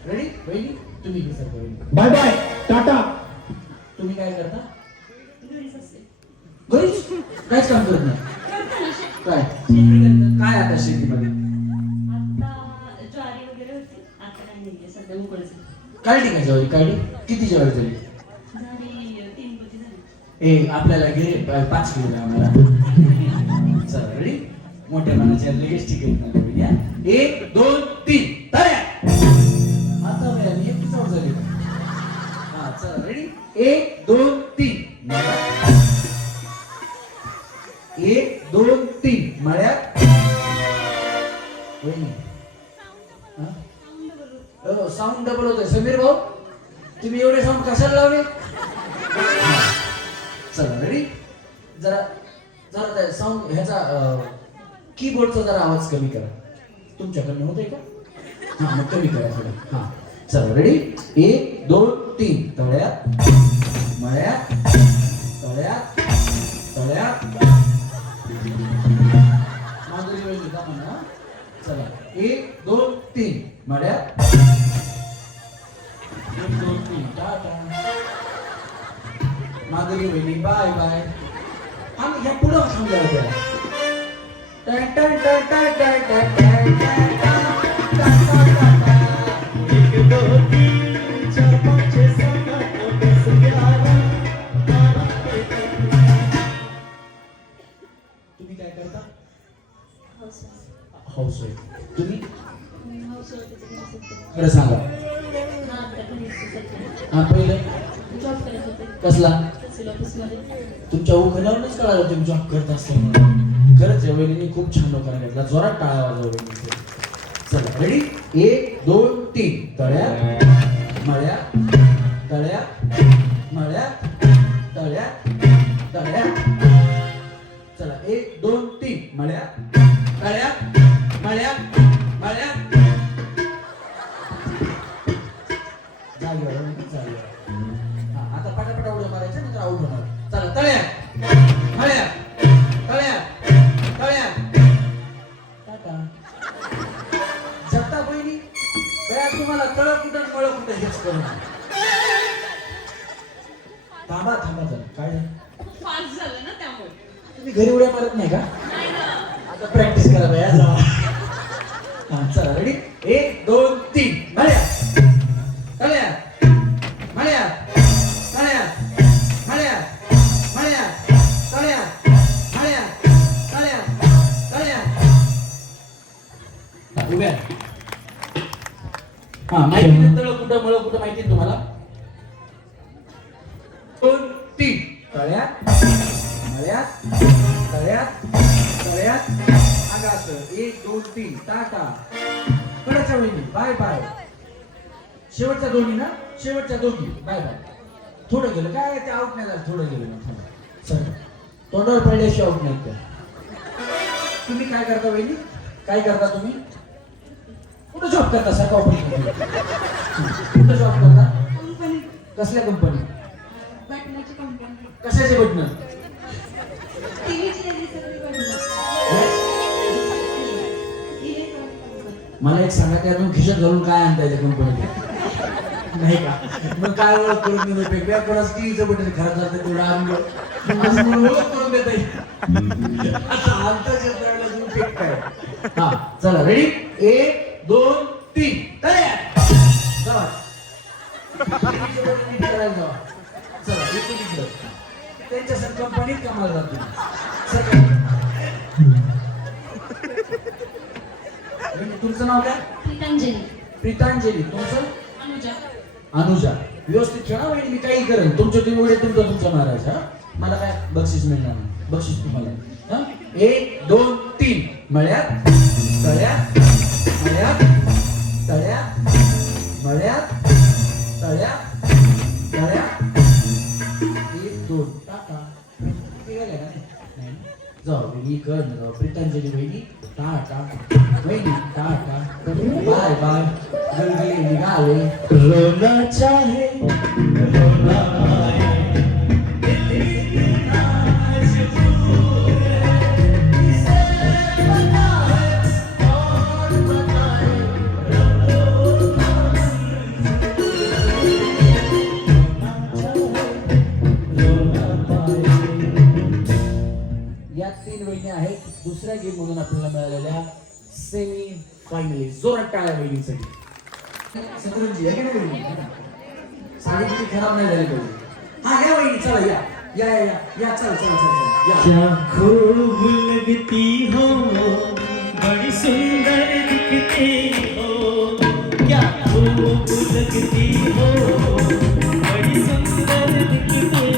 रेडी वहिनी तुम्ही कसं करेल. Bye bye tata. तुम्ही काय करता. घरीच काहीच काम करत नाही. काय काय आता शेतीमध्ये ज्वारी वगैरे होती, आता काही नाहीये, सध्या उकळच काढली का ज्वारी. काढली किती ज्वारी झाली. झाली 3 पोती झाली. ए आपल्याला गेले 5 किलो आहे आम्हाला. चला रेडी मोठ्या मानाच्या लगेच तिकीट नाही. 1 2 3 तळ्या. आता वेळाने एक चौड झाली. हा चला रेडी 1 2 3 1 2 3 मळ्यात. वहिनी साऊंड डबल होतोय. समीर भाऊ तुम्ही एवढे साऊंड कशाला लावले. चला रेडी जरा जरा त्या साऊंड ह्याचा कीबोर्डचा जरा आवाज कमी करा. तुमच्याकडनं होतोय का. हा मग कमी करा थोडं. हा चला रेडी 1 2 3 तळ्यात मळ्यात तळ्यात तळ्यात. माधुरी वहिनी का म्हणा. चला 1 2 3 मळ्यात 1 2 3 टाटा. माधुरी वहिनी बाय बाय. आणि ह्या पुढं थांबल्या होत्या. टन टन टन टन टन टन टन टन एक दो तीन चार पाँच छः सात आठ नौ 10 11 तुम्ही काय करता. हाऊसवाईफ. तुम्ही खरं सांगा. हा पहिलं कसला. तुमच्या उघड्यावरूनच कळालं तुम्ही जॉब करत असताना. खरंच या वहिनी खूप छान लोकांना घेतला. जोरात टाळा वाजवला. चला रेडी 1 2 3 तळ्यात मळ्यात तळ्यात मळ्यात तळ्यात तळ्यात. चला 1 2 3 मळ्यात तळ्यात मळ्यात मळ्यात. जागेवर जागेवर. हा आता पटापटा उड्या मारायच्या नंतर आउट होणार. चला तळ्यात मळ्यात तळ्यात तळ्यात. टाटा. जगता बहिणी बया तुम्हाला तळ कुठं मळ कुठं हेच करू. थांबा थांबा जरा. काय फास्ट झालं ना त्यामुळे. तुम्ही घरी उड्या मारत नाही का. आता प्रॅक्टिस करा बया जावा. हा चला रेडी 1 2 3 मळ्यात तळ्यात मळ्यात तळ्यात मळ्यात मळ्यात तळ्यात मळ्यात तळ्यात तळ्यात. उभ्या. हा माहिती तळ कुठं मळ कुठं माहिती तुम्हाला. 2 3 तळ्यात मळ्यात तळ्यात तळ्यात. आगा असं 1 2 3 टाटा. कडच्या वहिनी बाय बाय. शेवटच्या दोन्ही ना शेवटच्या दोघी बाय बाय. थोडं गेलं काय ते आउट नाही झालं. थोडं गेलं ना चल तोंडावर पडल्याशी आउट नाही त्या. तुम्ही काय करता वहिनी काय करता तुम्ही. कुठं जॉब करता. सकाळपर्यंत कुठं जॉब करता. कसल्या कंपनी. बटनाची कंपनी. कशाचे बटन. मला एक सांगा त्यातून खिशात घालून काय आणता येते कंपनीत. नाही का मग काय ओळख करून देऊ वेगळ्या कोणाच टीव्हीचं बटन खराब झालं तेवढं आणलं असं म्हणून ओळख करून देता येईल. आता आमचा शेतकऱ्याला घेऊन फेक काय. हा चला रेडी 1 2 3 तयार. जावा टीव्हीचं बटन नीट करायला जावा. चला इकडे तिकडं त्यांच्या सर कंपनीत कामाला जातो. तुमचं नाव काय. प्रीतांजली. प्रीतांजली. तुमचं अनुजा. अनुजा. व्यवस्थित खेळा वहिनी मी काही करेन. तुमच्या तुम्ही उडे तुमचं महाराज. हा मला काय बक्षीस मिळणार नाही. बक्षीस तुम्हाला. 1 2 3 मळ्यात तळ्यात मळ्यात तळ्यात मळ्यात तळ्यात तळ्यात. 1 2 टाटा. जाऊ वहिनी कर ना. प्रीतांजली वहिनी टाटा वहिनी टाटा बाय बाय. गलगली निघाले. रोना चाहे रोना आए 3 वहिनी आहेत दुसऱ्या गेम मधून आपल्याला मिळालेल्या सेमी फायनली. जोरात टाळ्या वहिनींसाठी. सतरंजी आहे का नाही वहिनी? साडी किती खराब नाही झाली पाहिजे. हा या वहिनी चला या या या या या चला चला चला या. क्या खूब लगती हो बड़ी सुंदर दिखती हो क्या खूब लगती हो बड़ी सुंदर दिखती हो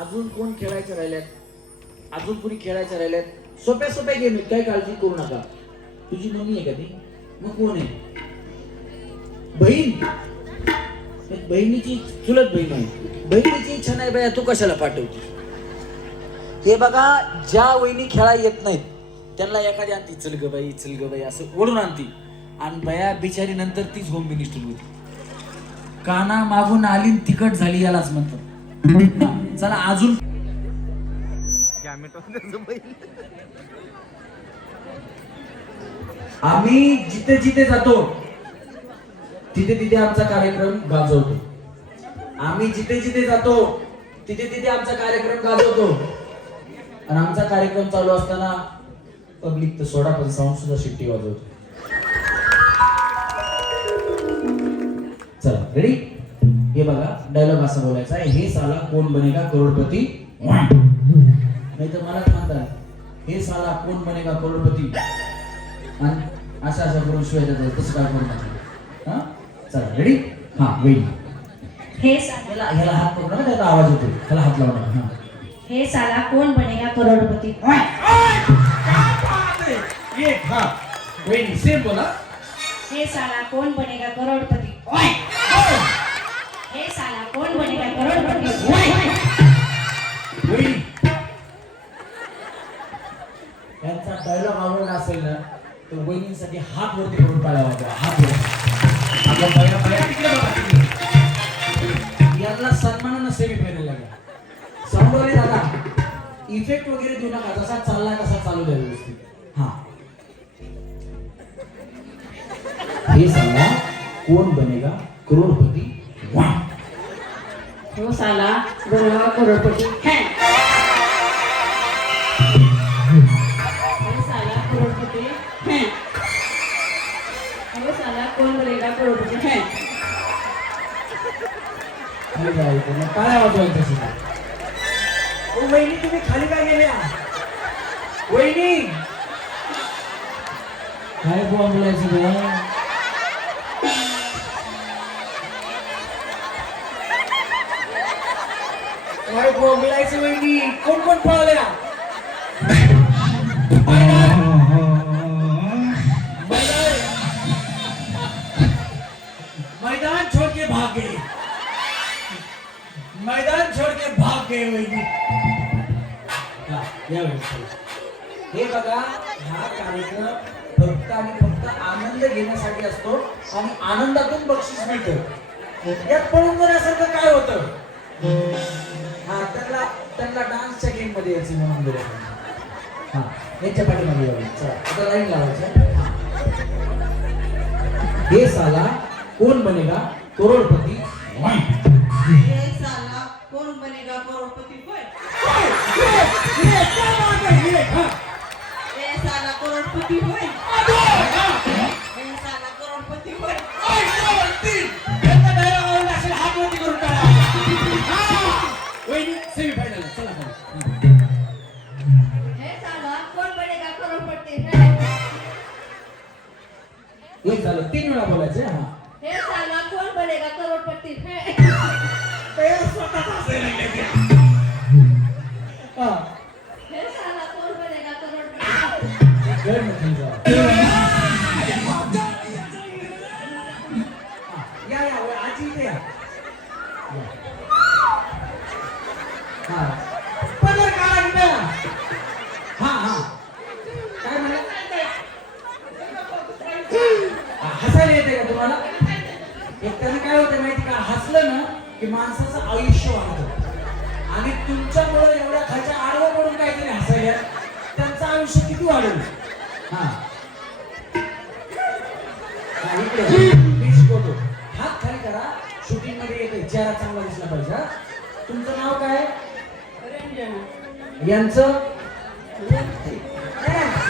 अजून कोण खेळायचे राहिल्यात? अजून कोणी खेळायचे राहिल्यात? सोप्या सोप्या गेम आहेत, काही काळजी करू नका. तुझी मम्मी आहे का ती? मग कोण आहे? बहीण? बहिणीची चुलत बहीण आहे. बहिणीची इच्छा नाही बाया, तू कशाला पाठवते? हे बघा, ज्या वहिनी खेळा येत नाहीत त्यांना एखादी आणती, चल ग बाई असं ओढून आणती. आणि बया बिचारी नंतर तीच होम मिनिस्टर होती. काना मागून आली तिकट झाली यालाच म्हणतात. चला अजून आम्ही जिथे जिथे जातो तिथे तिथे आमचा कार्यक्रम गाजवतो. आम्ही जिथे जिथे जातो तिथे तिथे आमचा कार्यक्रम गाजवतो. आणि आमचा कार्यक्रम चालू असताना पब्लिक तर सोडा पण साऊंड सुद्धा शिट्टी वाजवतो. चला रेडी? हे बघा, डायलॉग असा बोलायचा आहे, हे साला कोण बनेगा करोडपती. नाही तर मलाच म्हणतात, हे साला कोण बनेगा करोडपती. आणि अशा करून शिवाय देतात, तसं काय करू नका. हा चला रेडी? हा वेळी हे ह्याला हात करू नका, त्याचा आवाज येतो. त्याला हात लावू नका. हा हे साला कोण बनेगा करोडपती. एक हा वेळी सेम बोला. हे साला कोण बनेगा करोडपती. हे साला कोण बनेगा करोडपती. वेळी यांचा डायलॉग आवडला असेल ना तर वहिनींसाठी हात वरती करून टाळ्या वाजवा. हात वरती. आपल्या बाया तिकडे बघा, तिकडे. यांना सन्मानानं सेमी फायनल लागला. समोर दादा इफेक्ट वगैरे देऊ नका, जसा चालला कसा चालू द्या व्यवस्थित. हा हे सांगा कोण बनेगा करोडपती. हो साला बनेगा करोडपती. हे साला करोडपती. हो साला कोण बनेगा करोडपती. काय वाजवायचं सुद्धा. ओ वहिनी, तुम्ही खाली काय गेल्या? वहिनी काय बोलायचं बघा. काय बोलायचं वहिनी? कोण कोण पळाल्या? यावेळी चला. हे बघा, हा कार्यक्रम फक्त आणि फक्त आनंद घेण्यासाठी असतो आणि आनंदातून बक्षीस मिळतं. यात पळून जाण्यासारखं काय होतं? हा, त्यांना डान्सच्या गेम मध्ये यायची म्हणून गेलं. हा, यांच्या पाठीमागे यावं. चला आता लाईन लावायचं. हे साला कोण बनेगा करोडपती. हे साला कोण बनेगा करोडपती होय हे साला करोडपती होय हे साला करोडपती होय सेमीफायनल चला. हे साला कोण बनेगा करोडपती एक झालं, 3 वेळा बोलायचं. हा, हे साला कोण बनेगा करोडपती हा. हे साला कोण बनेगा करोडपती घर मध्ये जा. या आजी इथे या. हा, पदर काढा इथे. हा, काय म्हणाल? हसायला येते का तुम्हाला? एक त्यानं काय होतं माहिती का, हसलं ना की माणसाचं आयुष्य वाढतं आणि तुमच्यामुळे एवढ्या खालच्या आडवं पडून काहीतरी हसायला त्यांचं आयुष्य किती वाढेल. हा, इकडे मी शिकवतो. हात खाली करा, शूटिंग मध्ये येते, चेहरा चांगला दिसला पाहिजे. हा? तुमचं नाव काय? यांचं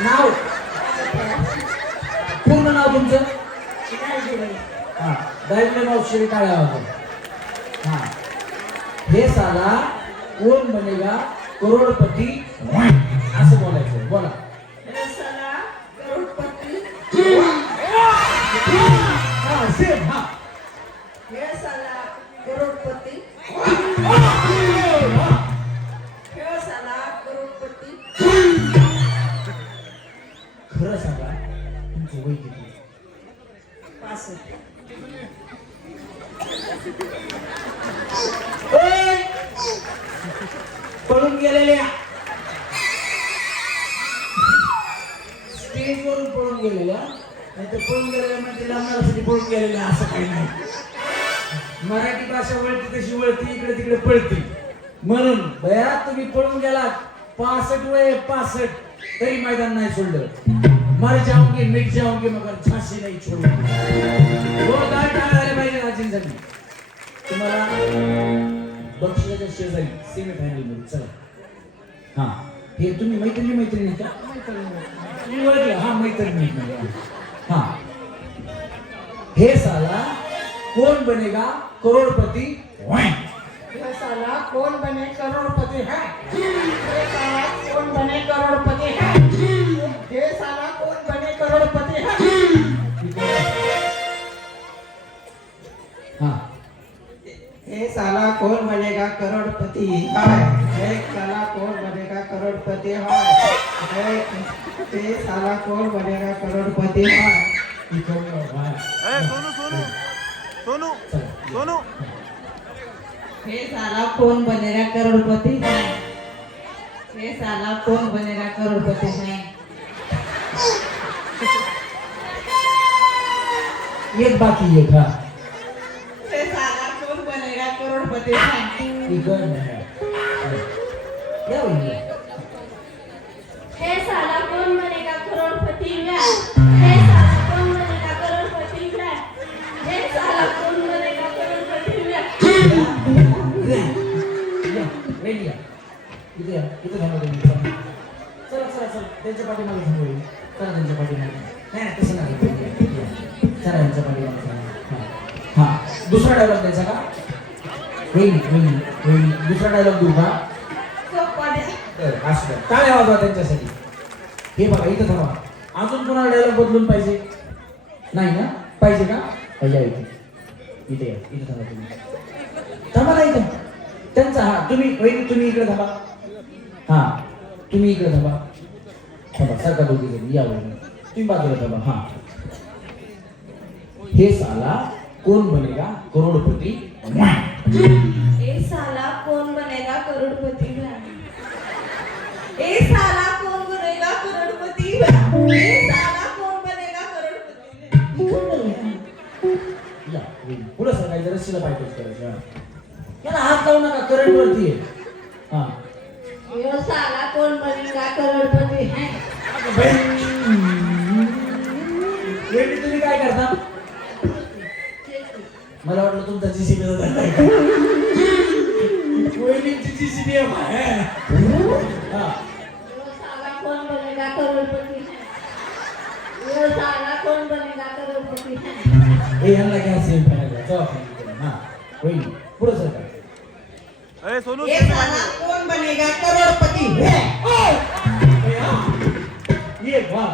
नाव, पूर्ण नाव तुमचं? हा, दैवले मावशी टाळ्या वाजवा. हा, हे साला कोण बनेगा करोडपती असं बोलायचं. बोला. हे साला करोडपती हा, सेम. हा, हे साला करोडपती हे साला करोडपती खरं सांगा तुमचं वय किती? 65 ओय! पळून गेलेल्या, स्टेजवरून पळून गेलेल्या, नाही तर पळून गेलेल्या म्हणजे लग्नासाठी पळून गेलेल्या असं काही नाही. मराठी भाषा वळती तशी वळती, इकडे तिकडे पळती. म्हणून बया तुम्ही पळून गेलात. 65 वय 65 तरी मैदान नाही सोडलं. मर जाऊंगी मिट जाऊंगी मगर झाशी नाही छोडूंगी. जोरदार टाळ्या झाल्या पाहिजे राजेंसाठी. तुम्हाला बक्षिसाच्या शेजारी सेमीफायनल मध्ये. चला. हा, हे तुम्ही मैत्रिणी का? मी ओळखलं. हा, मैत्रिणी. हा, हे साला कोण बनेगा करोडपती. हे साला कौन बने करोड़पति है हे साला कौन बने करोड़पति है हे साला कौन बने करोड़पति है हा, हे साला कौन बनेगा करोड़पति है हे साला कौन बनेगा करोड़पति है हे साला कौन बनेगा करोड़पति है हे साला कौन बनेगा करोड़पति है हे साला कौन बनेगा करोड़पति है एक बाकी एक. हा, हे साला कौन बनेगा करोड़पति है इकडनं आहे. या वहिनी. हे साला कौन बनेगा करोड़पति है हे साला कौन बनेगा करोड़पति है हे साला कौन बनेगा करोड़पति है या, वहिनी या. इथे या, इथे थांबा तुम्ही. चला त्यांच्या पाठीमागे थांबू. चला त्यांच्या पाठीमागे. नाही तसं नाही. चला यांच्या पाठीमागे. हा, दुसरा डायलॉग द्यायचा का? वहिनी दुसरा डायलॉग देऊ का? असं टाळ्या वाजवा त्यांच्यासाठी. हे बघा इथं थांबा. अजून कोणाला डायलॉग बदलून पाहिजे? नाही ना? पाहिजे का? या इथे या. इथे थांबा तुम्ही. थांबा ना इथं. त्यांचा. हा, तुम्ही इकडे थांबा. हा, तुम्ही इकडे थांबा. सारखा दोघी जण या वहिनी. तुम्ही बाजूला थांबा. हा, हे साला कोण बनेगा करोडपती. हे साला कौन बनेगा करोड़पति है ए साला कौन बनेगा करोड़पति ए साला कौन बनेगा करोड़पति या पुढे सकाळी जरा शिला पाहिजे करायचं हा. याला हात लावू नका करंट वरती आहे हा यो साला कौन बनेगा करोड़पति वेळी तुम्ही काय करता मला वाटलं तुमचा जीसीबी वहिनींची जीसीबी आहे हा यो साला कौन बनेगा करोड़पति यो साला कौन बनेगा करोड़पति हे यांना घ्या सेम करायला हा वहिनी पुढे सरकार ये साला कौन बनेगा करोड़पति ये वाह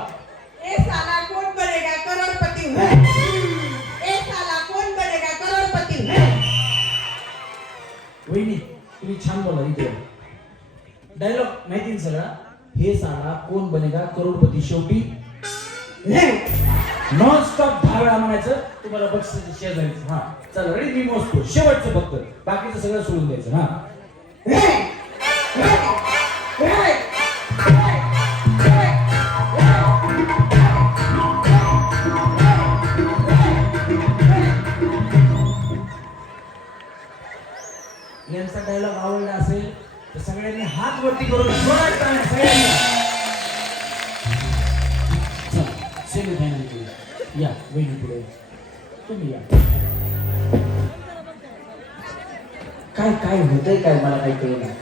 ए साला कौन बनेगा करोड़पति ए साला कौन बनेगा करोड़पति वहिनी तुम्ही छान बोला इथे डायलॉग माहिती ना सगळा हे साला कोण बनेगा करोडपती शेवटी नॉन स्टॉप 10 वेळा म्हणायचं तुम्हाला बक्षीस शेजारीचं हा चला रेडी मी मोजतो शेवटचं फक्त बाकीचं सगळं सोडून द्यायचं हा यांचा डायलॉग आवडला असेल तर सगळ्यांनी हात वरती करून जोरात टाळ्या सगळ्यांनी सेमीफायनल या वहिनी पुढे तुम्ही या काय काय होतंय काय मला काही कळू नाही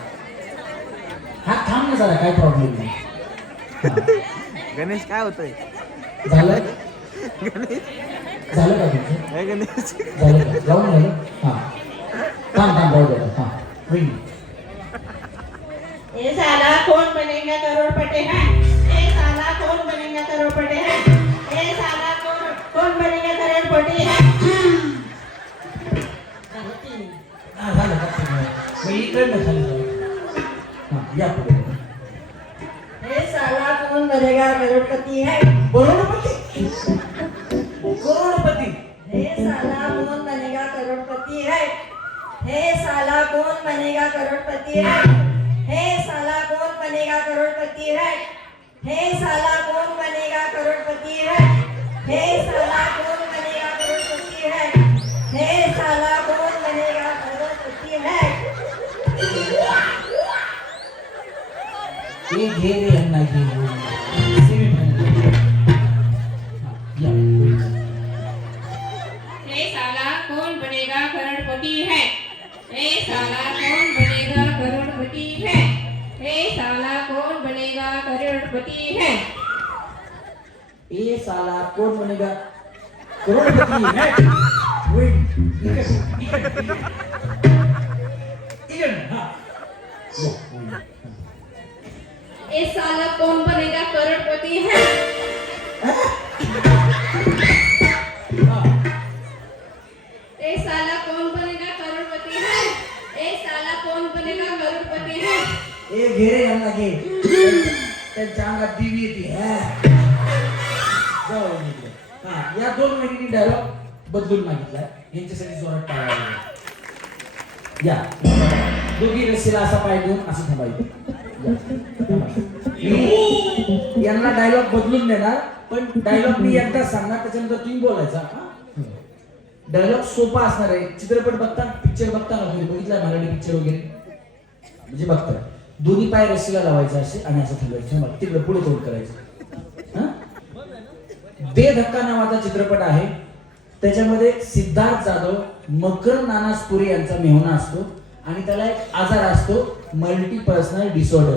हा थांब ना जरा काय प्रॉब्लेम नाही गणेश काय होतंय झालं गणेश झालं का तुमचं हे गणेश झालं का जाऊन झालं हा थांब थांब राहू द्या हा वहिनी ए साला कौन बनेगा करोड़पति है ए साला कौन बनेगा करोड़पति है ए साला कौन बनेगा करोड़पति है हा झालं का मग इकडनं खाली जाऊ हा या पुढे ए साला कौन बनेगा करोड़पति है करोडपती करोडपती ए साला कौन बनेगा करोड़पति है हे साला कौन बनेगा करोड़पति है हे साला कौन बनेगा करोड़पति है हे साला कौन बनेगा करोड़पति है हे साला कौन बनेगा करोड़पति है हे साला कौन बनेगा करोड़पति है ये घे रे यांना घे सेमीफायनल या हे साला कौन बनेगा करोड़पति है हे साला कौन बनेगा करोड़पति है हे साला कौन बनेगा करोड़पति है ये साला कौन बनेगा करोड़पती है वेट इकडे हा लो ए साला कौन बनेगा करोड़पति है ए साला कौन बनेगा करोड़पति है ए साला कौन बनेगा करोड़पति है ए घे रे यांना घे त्यांच्या अंगात देवी येते जाऊ निघले हा या दोन महिन्यांनी डायलॉग बदलून मागितला यांच्यासाठी जोरात टाळ्या वाजवा. या दोघी रस्सीला असा पाय देऊन असं थांबायचं या, थांबा. मी यांना डायलॉग बदलून देणार पण डायलॉग मी एकदाच सांगणार त्याच्यानंतर तुम्ही बोलायचा डायलॉग सोपा असणार आहे चित्रपट बघता पिक्चर बघता ना तुम्ही बघितला मराठी पिक्चर वगैरे म्हणजे बघता दोन्ही पाय रस्सीला लावायचे असे आणि असं थांबायचं तिकडे पुढे तोड करायचं दे धक्का नावाचा चित्रपट आहे त्याच्यामध्ये सिद्धार्थ जाधव मकर नानासपुरे यांचा मेहुणा असतो आणि त्याला एक आजार असतो मल्टी पर्सनल डिसऑर्डर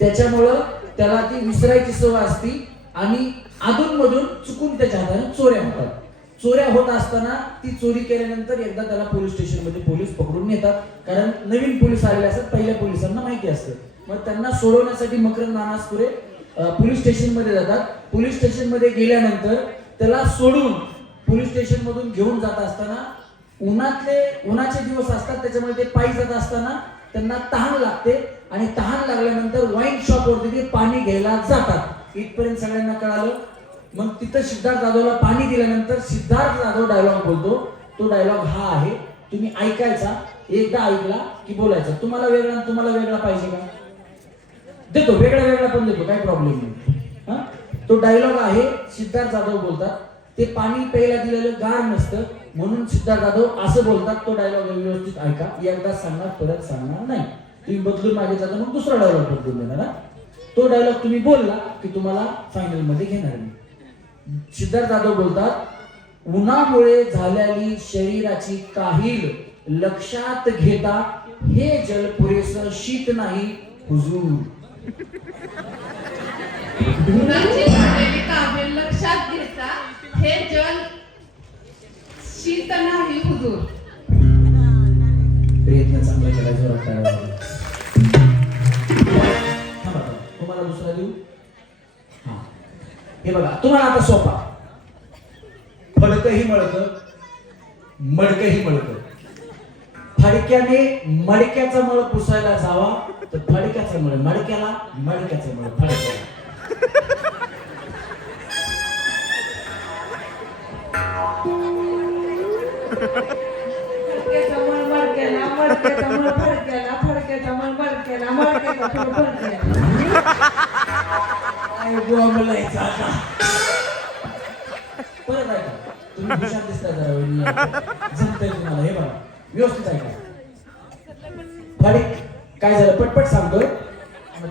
त्याच्यामुळं त्याला ती विसरायची सवय असती आणि अधूनमधून चुकून त्याच्या हाताने चोऱ्या होतात चोऱ्या होत असताना ती चोरी केल्यानंतर एकदा त्याला पोलीस स्टेशन मध्ये पोलीस पकडून नेतात कारण नवीन पोलीस आलेले असतात पहिल्या पोलिसांना माहिती असतं मग त्यांना सोडवण्यासाठी मकरंद नानासपुरे पोलीस स्टेशन मध्ये जातात पोलीस स्टेशन मध्ये गेल्यानंतर त्याला सोडून पोलीस स्टेशन मधून घेऊन जात असताना उन्हाचे दिवस असतात त्याच्यामुळे ते पायी जात असताना त्यांना तहान लागते आणि तहान लागल्यानंतर वाईन शॉप वरती ते पाणी घ्यायला जातात इथपर्यंत सगळ्यांना कळालं मग तिथं सिद्धार्थ जाधवला पाणी दिल्यानंतर सिद्धार्थ जाधव डायलॉग बोलतो तो डायलॉग हा आहे तुम्ही ऐकायचा एकदा ऐकला की बोलायचा तुम्हाला वेगळा पाहिजे का देतो, वेगळा वेगळा पण देतो, काही प्रॉब्लेम नाही. हा, तो डायलॉग आहे, सिद्धार्थ जाधव बोलतात, ते पाणी प्यायला दिलेलं गार नसतं म्हणून सिद्धार्थ जाधव असं बोलतात. तो डायलॉग व्यवस्थित ऐका, एकदा सांगणार परत सांगणार नाही. तुम्ही बदलून मागितला तर मग दुसरा डायलॉग बदलून देणार. हा, तो डायलॉग तुम्ही बोलला की तुम्हाला फायनल मध्ये घेणार मी. सिद्धार्थ जाधव बोलतात, उन्हामुळे झालेली शरीराची काहील लक्षात घेता हे जल पुरेसं शीत नाही हुजूर. उन्हाची झालेली कामे लक्षात घेता हे जल शीत नाही हुजूर. प्रयत्न चांगला केला, जोरात टाळ्या वाजवा. हा बघा, तुम्हाला दुसरा देऊ. हा, हे बघा, तुम्हाला आता सोपा. फडकही मळकं, मडकही मळकं. फडक्याने मडक्याचा मळ पुसायला जावा तर फडक्याचा मळ मडक्याला, मडक्याचा मळ फडक्याला. फडक्याचा मळ मडक्याला, मडक्याचा मळ फडक्याला, फडक्याचा मळ मडक्याला, मडक्याचा मळ फडक्याला. काय बोंबलायचं आता. परत ऐका, तुम्ही हुशार दिसता जरा वहिनी. जमतंय तुम्हाला, हे बघा व्यवस्थित ऐका. फडक काय झालं, पटपट सांगतोय,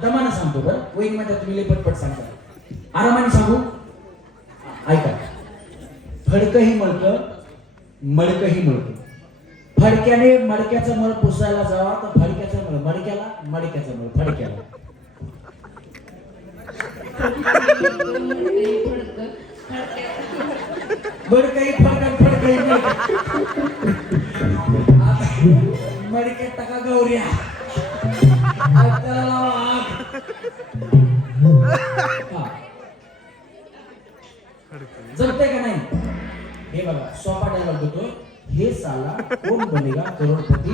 दमानं सांगतो. बरं वहिनी म्हणतात तुम्ही लय पटपट सांगता, आरामाने सांगू. ऐका, फडकही मळकं, मडकही मळकं. फडक्याने मडक्याचा मळ पुसायला जावा तर फडक्याचा मळ मडक्याला, मडक्याचा मळ फडक्याला. मडकही फडकन, फडकही मडक्यात टाका गौऱ्या, त्याला लावा आग. जमतंय का नाही? हे बघा, सोपा डायलॉग देतो. हे साला कोण बनेगा करोडपती.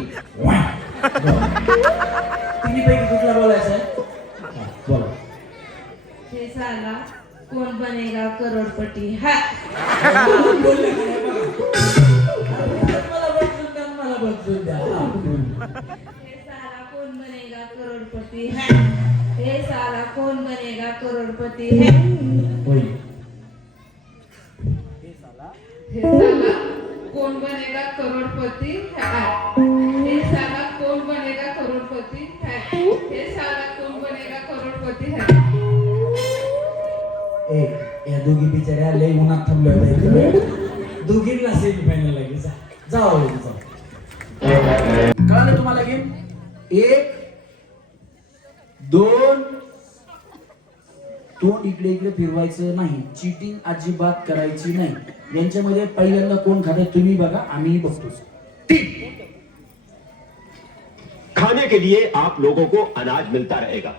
तिन्ही पैकी कुठला बोलायचा आहे? बोला. हे साला कोण बनेगा करोडपती. हा, बोलले का नाही बघा. मला बदलून द्या, मला बदलून द्या. हे साला कोण बनेगा करोडपती है. हे साला कोण बनेगा करोडपती है. हे साला कोण बनेगा करोडपती है. हे साला कोण बनेगा करोडपती है. हे साला कोण बनेगा करोडपती है. या दोघी बिचाऱ्या लय उन्हात थांबल्या होत्या. दोघींना सेमी फायनल लागेल. जाऊ कळालं तुम्हाला गेम. 1 2 तोंड इकडे इकडे फिरवायचं नाही, चीटिंग अजिबात करायची नाही. यांच्यामध्ये पहिल्यांदा कोण खाते तुम्ही बघा, आम्ही बघतो. खाने के लिए आप लोगों को अनाज मिलता रहेगा.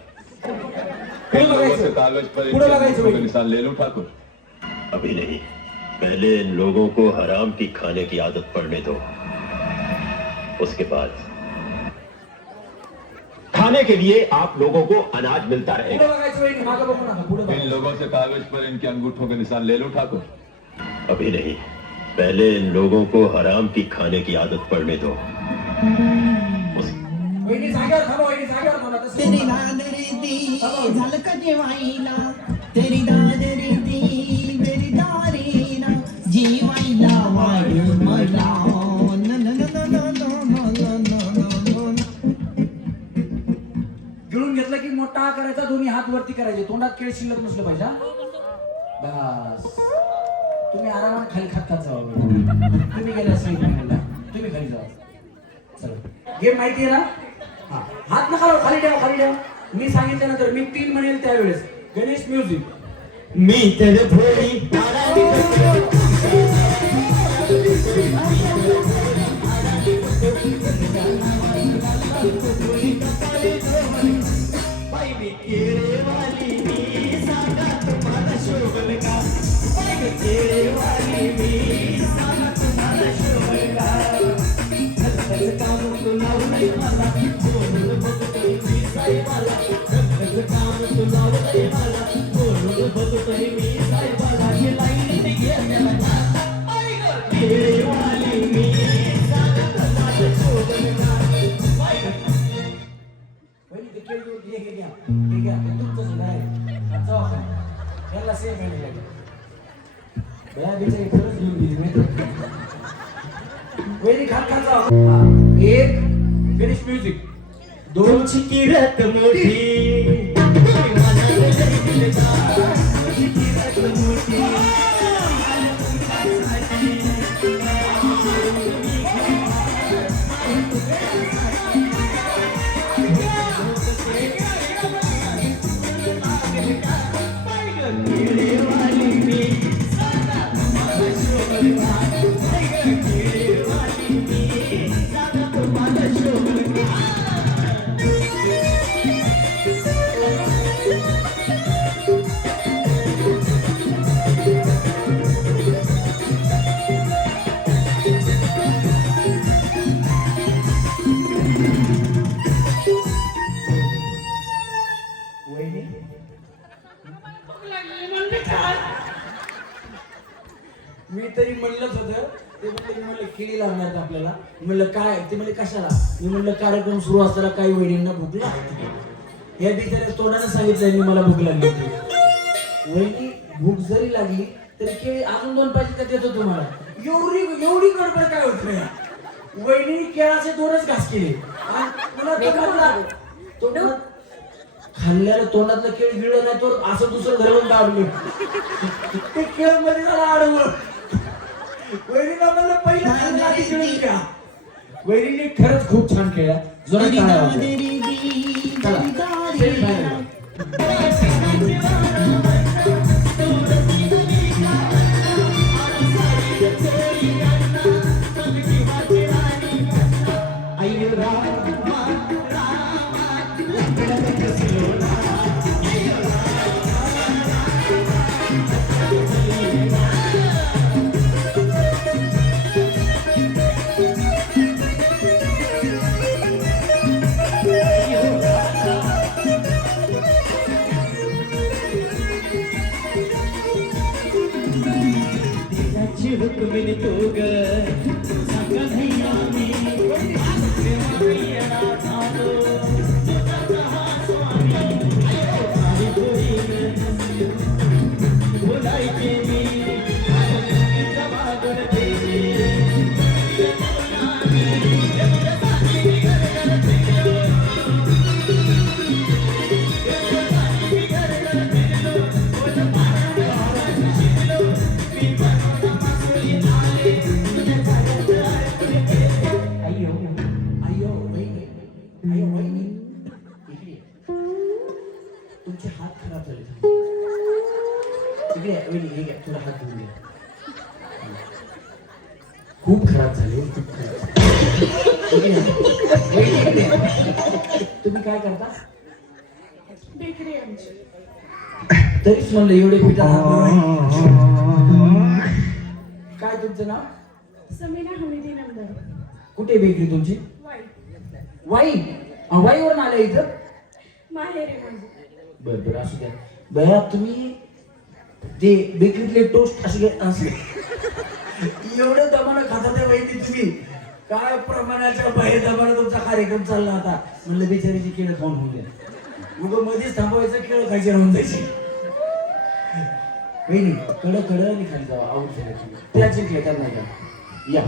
कागज पर निशान ले लो ठाकुर. अभी नहीं, पहले इन लोगों को हराम की खाने की आदत पड़ने दो, उसके बाद खाने के लिए आप लोगों को अनाज मिलता रहेगा. इन लोगों से कागज पर इनके अंगूठों के निशान ले लो ठाकुर. अभी नहीं, पहले इन लोगों को हराम की खाने की आदत पड़ने दो. वहिनी जागेवर थांबा, वहिनी जागेवर थांबा. तेरी दादरी दी झलक जेवायला, तेरी दादरी दी मेरी दारी ना जीवायला वाढ मला. गिळून घेतलं की मोठा करायचा, दोन्ही हात वरती करायचे, तोंडात केळ शिल्लक नसलं पाहिजे. बस तुम्ही आरामात खाली खात जावा. तुम्ही गेला असेल तुम्ही खाली जावा. चला, गेम माहिती आहे ना. हा, हात नका लावू, खाली ठेवा, खाली ठेवा. मी सांगितल्यानंतर मी 3 म्हणेल त्यावेळेस गणेश म्युझिक. मी तर भोळी बाई मी केळेवाली, मी सांगा तुम्हाला शोभल का. बाई केळेवाली, मी सांगा तुम्हाला शोभल का. धक्काचं काम तू लावलंय मला, बोलून बघतोय मी साहेबाला. धक्काचं काम तू लावलंय मला, बोलून बघतोय मी साहेबाला. हे लाईन घेतल्या मला, बाई गं केळेवाली, मी सांगा तुम्हाला शोभल का. बाई वहिनी ते केळ घेऊन घे, घे, घ्या. घ्या तुमचंच नाही जाऊ आपण याला सेम आहे बया बिचारी खरंच घेऊन गेली माहिती वैरी खात खात जाऊ एक फिनिश म्युझिक दोन किरत मोठी मनाला दिलदार किरत मोठी मी तरी म्हणलंच होतं ते म्हणलं केळी लागणार आपल्याला म्हणलं काय ते म्हणजे कशाला मी म्हणलं कार्यक्रम सुरू असताना काही वहिनींना भूक लागते या बिचाऱ्या तोंडाने सांगितलं मी मला भूक लागली वहिनी भूक जरी लागली तरी केळी अजून 2 पाहिजे का देतो तुम्हाला एवढी गडबड काय होत नाही वहिनी केळाचे 2च घास केले खाल्ल्याला तोंडातलं केळ गिळलं नाही तर असं दुसरं धरून दाबले ते केळ मध्ये झाला आडवं वैरीला म्हणलं पहिला आधी खेळून घ्या वैरीने खरंच खूप छान खेळला जोरात टाळ्या वाजवा. चला, semi-final. हुक्मिन तो गया में तुमचे हात खराब झाले इकडे थोडा हात धुवून घ्या खूप खराब झाले खूप खराब तुम्ही काय करता तरीच म्हणलं एवढे पिठात हात काय तुमचं नाव समीना हमीदी नंबर कुठे बेकरी तुमची वाई वाईवरून आल्या इथं माहेर बर बर असू द्या बया तुम्ही ते बेकरीतले टोस्ट असे एवढं दमानं खाता त्या वहिनी तुम्ही काय प्रमाणाच्या बाहेर दमानं तुमचा कार्यक्रम चालला होता म्हणलं बिचारीची केळं खाऊन होऊन द्या उगं मध्येच थांबवायचं केळं खायचे राहून जायचे वहिनी कड आणि खाली जावा आऊट झाल्याची त्याची खेळतात नाही का या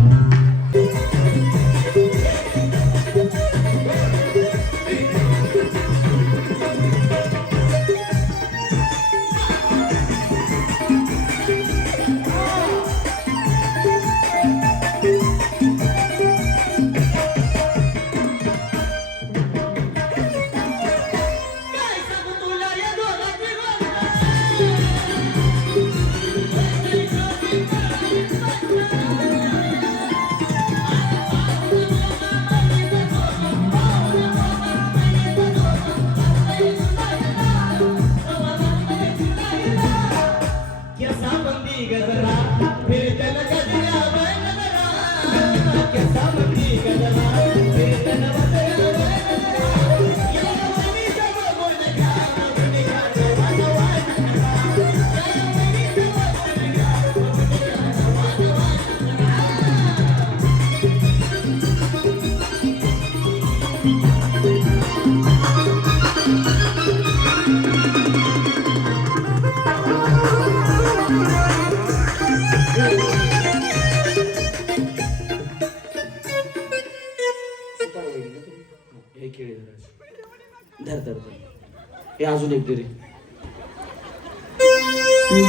अजून एक दे रे.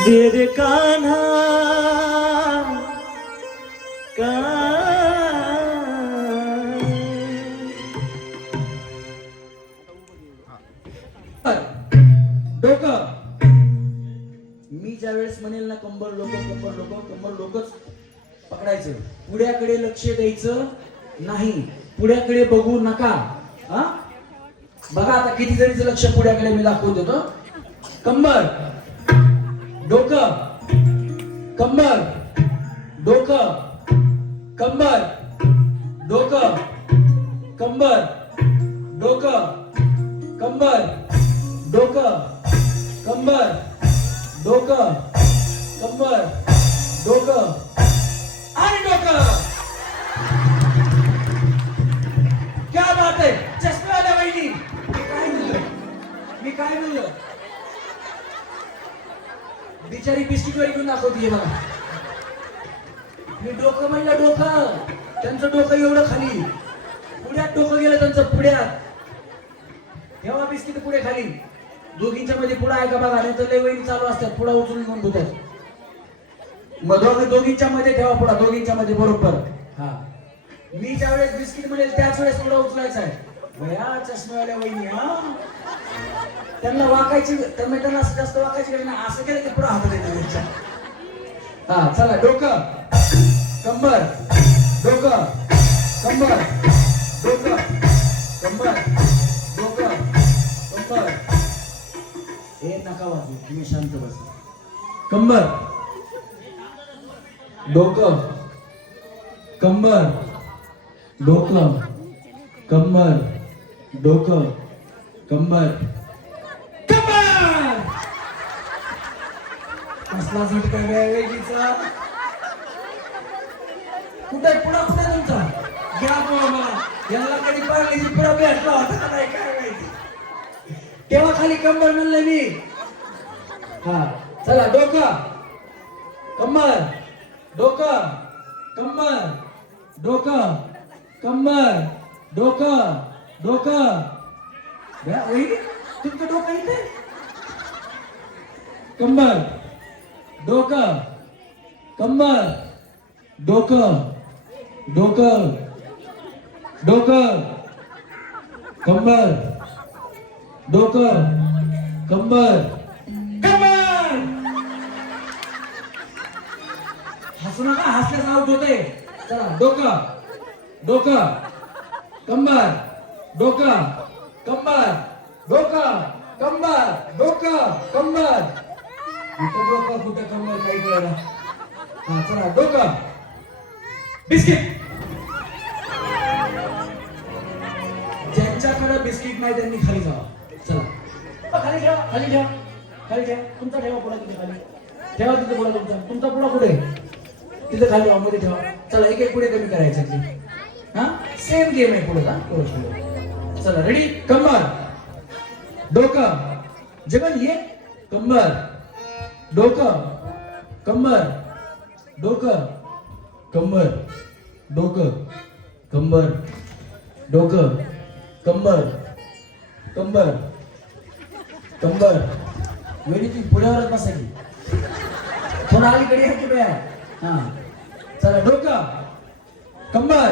दे रे कान्हा का डोकं. मी ज्या वेळेस म्हणेल ना कंबर लोक कंबर लोक कंबर लोकच पकडायचं. पुढ्याकडे लक्ष द्यायचं नाही, पुढ्याकडे बघू नका. हा बघा आता किती जणीचं लक्ष पुढ्याकडे मी दाखवून देतो. कंबर डोकं कंबर डोकं कंबर डोकं कंबर डोकं कंबर डोकं कंबर डोकं कंबर डोकं आणि डोकं. क्या बात आहे. चष्म्यावाल्या वहिनी, मी काय म्हणलं बिचारी बिस्किट वर घेऊन दाखवतीये मला. मी डोकं म्हणलं डोकं. त्यांचं डोकं एवढं खाली, पुढ्यात डोकं गेलं त्यांचं पुढ्यात. तेव्हा बिस्किट पुढे खाली. दोघींच्या मध्ये पुढा आहे का बघा, नाही तर लय वहिनी चालू असतात पुढा उचलून घेऊन धुतात. मग दोघींच्या मध्ये ठेवा पुढा, दोघींच्या मध्ये बरोबर. हा मी ज्या वेळेस बिस्किट म्हणेल त्याच वेळेस पुढा उचलायचा आहे. भया चष्म्यावाल्या वहिनी, हा त्यांना वाकायची, त्यांना जास्त वाकायची गरज नाही. असं केलं की पुढे हातात येतं. हा चला डोकं कंबर डोकं कंबर डोकं कंबर डोकं कंबर. हे नका वाजू, तुम्ही शांत बसा. कंबर डोकं कंबर डोकं कंबर डोकं कंबर कंबर. कसला झटका वेगळीचा. कुठे पुढा कुठे तुमचा घ्या मला. याला कधी पाहिजे पुढा भेटला होता का नाही काय माहिती. तेव्हा खाली कंबर म्हणलं मी. हा चला डोकं कंबर डोकं कंबर डोकं कंबर डोकं डोकं. वहिनी तुमचं डोकं इथे. कंबर डोकं कंबर डोकं डोकं डोकं कंबर डोकं कंबर कंबर. हसू नका, हसल्यास आउट होते. चला डोकं डोकं कंबर डोकं कंबर डोकं कंबर डोकं कंबर. कुठं डोकं कुठं कंबर काही कळलं. हा चला डोकं बिस्किट. ज्यांच्याकडे बिस्किट नाही त्यांनी खाली जावा. चला खाली ठेवा खाली ठेवा खाली ठेवा. तुमचा ठेवा पुढा तिथे खाली ठेवा. तिथे पुढा तुमचा पुढा पुढे तिथे खाली मध्ये ठेवा. चला एक एक पुढे कमी करायचं. हा सेम गेम आहे पुढे का. चला रेडी. कंबर डोकं जगन ये कंबर डोकं कंबर डोकं कंबर डोकं कंबर डोकं कंबर कंबर कंबर. वेळी ती पुढ्यावरच बसायची. थोडा अलीकडे आहे की बॅग. हा चला डोकं कंबर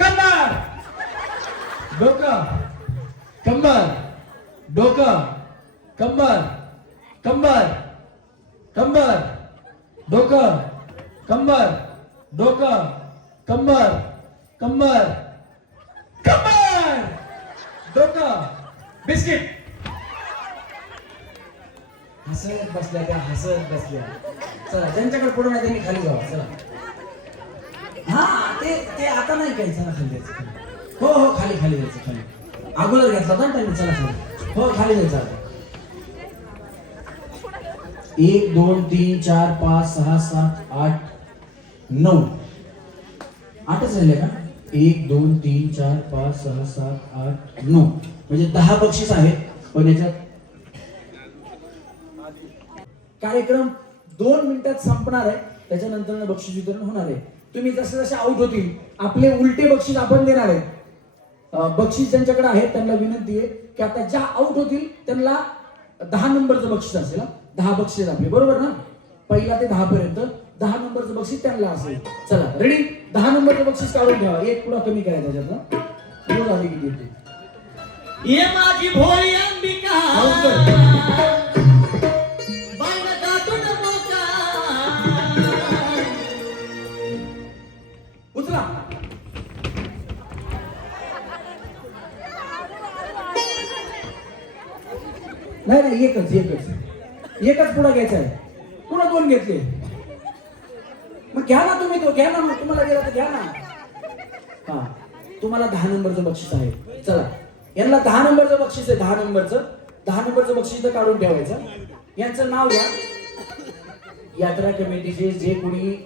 कंबर डोकं कंबर डोकं कंबर कंबर कंबर डोकं कंबर डोकं कंबर कंबर कंबर डोकं बिस्किट. हसत बसल्या त्या हसत बसल्या. चला ज्यांच्याकडे पुढे नाही त्यांनी खाली जावा. चला हा ते आता नाही काही. चला खाली जायचं. हो हो खाली खाली जायचं. खाली अगोदर घेतला होता त्यांनी. चला खाली हो खाली जायचं. 1 2 3 4 5 6 7 8 9 8च राहिले का. 1 2 3 4 5 6 7 8 9 म्हणजे 10 बक्षीस आहेत. पण याच्यात कार्यक्रम 2 मिनिटात संपणार आहे. त्याच्यानंतर बक्षीस वितरण होणार आहे. तुम्ही जसे जसे आउट होतील आपले उलटे बक्षीस आपण देणार आहे. बक्षीस ज्यांच्याकडे आहेत त्यांना विनंती आहे की आता ज्या आउट होतील त्यांना 10 नंबरचं बक्षीस असेल. 10 बक्षीस आपले, बरोबर ना? पहिला ते 10 पर्यंत 10 नंबरचं बक्षीस त्यांना असेल. चला रेडी, 10 नंबरचं बक्षीस काढून ठेवा. एक पुढा कमी करायचा त्याच्यात. रोज आली किती येते ये माझी भोळी अंबिका काउंट कर. बाईला दाटून मोका उचला. नाही नाही, एकच पुढा घ्यायचा आहे. पुन्हा 2 घेतले. मग घ्या ना तुम्ही, तो घ्या ना. मग तुम्हाला गेला तर घ्या ना. हा, तुम्हाला 10 नंबरचं बक्षीस आहे. चला, यांना 10 नंबरचं बक्षीस आहे. 10 नंबरचं बक्षीस तर काढून ठेवायचं. यांचं नाव घ्या. यात्रा कमिटीचे जे कोणी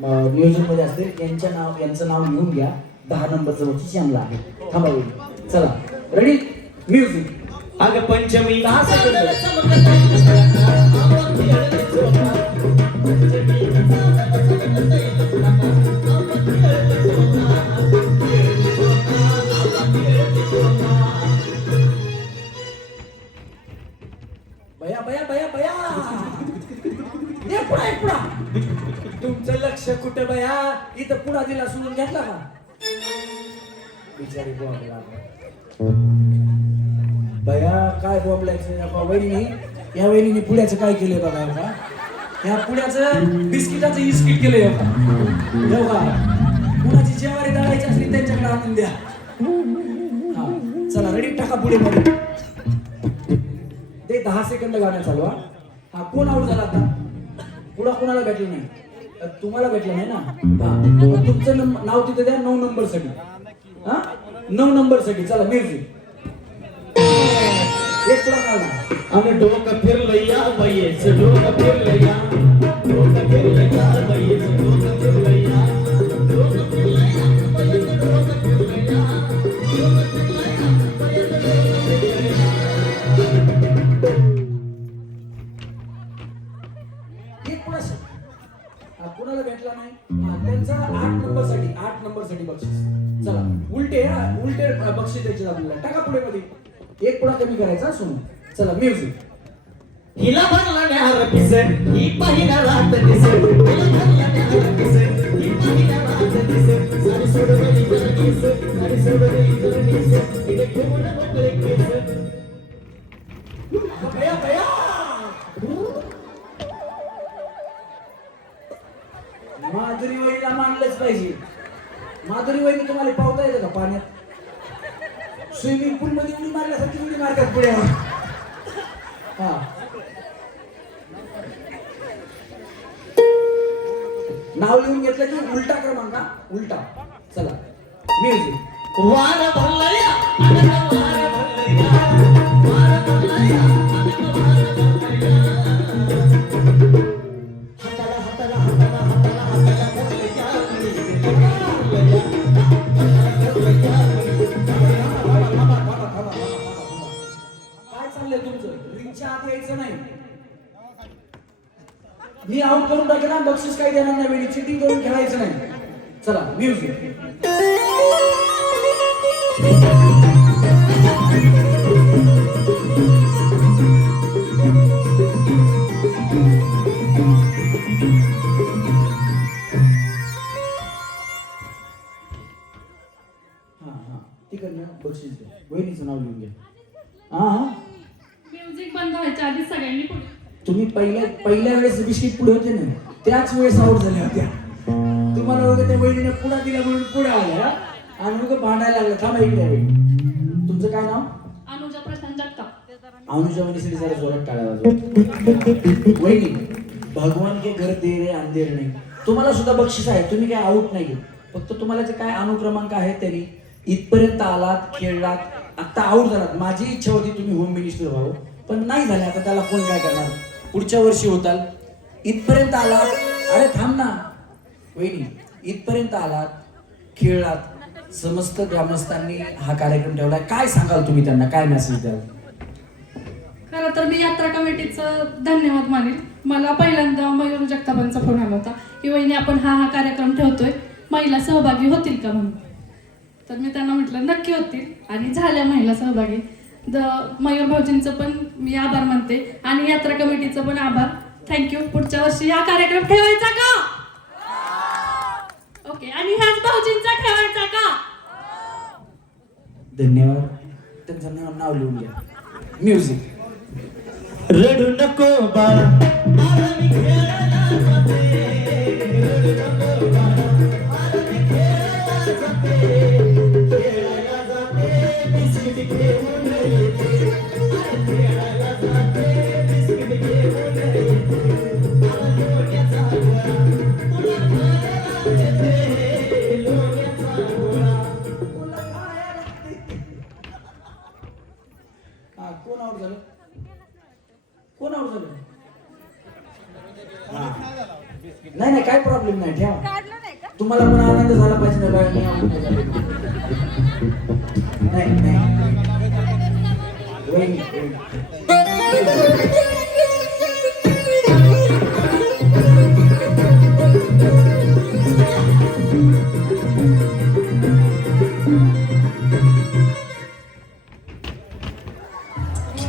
नियोजन मध्ये असतील यांचं नाव लिहून घ्या. 10 नंबरचं बक्षीस यांना आहे. थांबा वेळी. चला रेडी, म्युझिक. अग पंचमी 10 सेकंद. बया बया बया बया, एक पुढा. तुमचं लक्ष कुठं बया? इथं पुढा दिला सोडून घेतला का? बिचारी बॉम्बला बया, काय बॉम्बलायचं वहिनी. या वहिनीने पुण्याचं काय केलंय बघा का? या पुण्याचं बिस्किटाचं इस्किट केलंय का? कुणाची जेवारी दळायची असली त्यांच्याकडे आणून द्या. हा चला रेडी, टाका पुढे मध्ये. ते 10 सेकंद गाणं चालवा. हा, कोण आउट झाला आता? पुढा कोणाला भेटलं नाही? तुम्हाला भेटलं नाही ना? हा, तुमचं नाव तिथे द्या 9 नंबर साठी. हा, 9 नंबर साठी. चला म्युझिक. एक पुढा काढला. अग डोकं फिरलं या बाईचं, डोकं फिरलं या, डोकं फिरलं या बाईचं, डोकं फिरलं या, डोकं फिरलं या बाईचं, डोकं फिरलं या, डोकं फिरलं या बाईचं, डोकं फिरलं या. एक पुढा कुणाला भेटला नाही? हा, त्यांचा 8 नंबर साठी बक्षीस. चला उलटे बक्षीस द्यायचे आपल्याला. टाका पुढे मध्ये. एक पुढा कमी करायचा. सुनो. चला म्युझिक. हिला भरला न्याहार पिस, ही पहिला रात दिस, हिला भरला न्याहार पिस, ही पहिला रात दिस, सारी सोडवली जरनीस, सारी सोडवली जरनीस, हिने घेऊन मोकळे केस. बया बया, माधुरी वहिनीला मानलंच पाहिजे. माधुरी वहिनी तुम्हाला पावता येतं का पाण्यात? स्विमिंग पूल मध्ये उडी मारल्यासारखी उडी मारतात पुढे. हा, नाव लिहून घेतलं की उलटा क्रमांक. उलटा. चला म्युझिक. वार भरला या, अनक वार भरला या, वार भरला या, अनक वार भरला या. हाताला हाताला हाताला हाताला हाताला भरले या, भरले या, भरले या. काय चाललंय तुमचं? रिंगच्या आत यायचं नाही. मी आउट करून टाकेल, बक्षीस काही देणार नाही. वेळी चिटिंग करून खेळायचं नाही. चला म्युझिक. तिकडनं बक्षीस द्या. वहिनीचं नाव लिहून घ्या. हा, म्युझिक बंद व्हायच्या आधी सगळ्यांनी पुढे. तुम्ही पहिल्या वेळेस बिस्किट पुढे होते ना, त्याच वेळेस आउट झाल्या होत्या. तुम्हाला वगैरे त्या वहिनीने पुढा दिला म्हणून पुढे आल्या आणि मग भांडायला लागलं. थांबा इकडे वेळी. तुमचं काय नाव? अनुजा प्रशांत जगताप. अनुजा वहिनीसाठी जरा जोरात टाळ्या वाजवा. वहिनी, भगवान के घर दे रे अंधेर नाही. तुम्हाला सुद्धा बक्षीस आहे. तुम्ही काय आउट नाही. फक्त तुम्हाला जे काय अनुक्रमांक आहेत त्यांनी इथपर्यंत आलात, खेळलात, आता आउट झालात. माझी इच्छा होती तुम्ही होम मिनिस्टर व्हावं, पण नाही झाले. आता त्याला कोण काय करणार? पुढच्या वर्षी होताल. इथपर्यंत आलात. अरे थांब ना वहिनी, इथपर्यंत आलात, खेळलात. समस्त ग्रामस्थांनी हा कार्यक्रम ठेवला. काय सांगाल तुम्ही त्यांना? काय मेसेज द्याल? खरं तर मी यात्रा कमिटीचं धन्यवाद मानेल. मला पहिल्यांदा मयूर जगतापांचा फोन आला होता की वहिनी आपण हा कार्यक्रम ठेवतोय, महिला सहभागी होतील का म्हणून. तर मी त्यांना म्हटलं नक्की होतील आणि झाल्या महिला सहभागी. मयूर भाऊजींचं पण मी आभार मानते आणि यात्रा कमिटीचं पण आभार. थँक्यू. पुढच्या वर्षी हा कार्यक्रम ठेवायचा का? ओके. आणि ह्याच भाऊजींचा ठेवायचा का? धन्यवाद. त्यांचं नाव लिहून घ्या. म्युझिक. रडू नको बाळा मला मी खेळायला जाते रडू नको बाळा मला मी खेळायला जाते बिस्किट घेऊन येते अरे खेळायला जाते बिस्किट घेऊन येते मला लोण्याचा गोळा तुला खायला देते लोण्याचा गोळा तुला खायला देते. कोण आउट झालं? कोण आउट झालं? नाही नाही काय प्रॉब्लेम नाही. ठेवा. तुम्हाला पण आनंद झाला पाहिजे ना. नाही नाही वहिनी,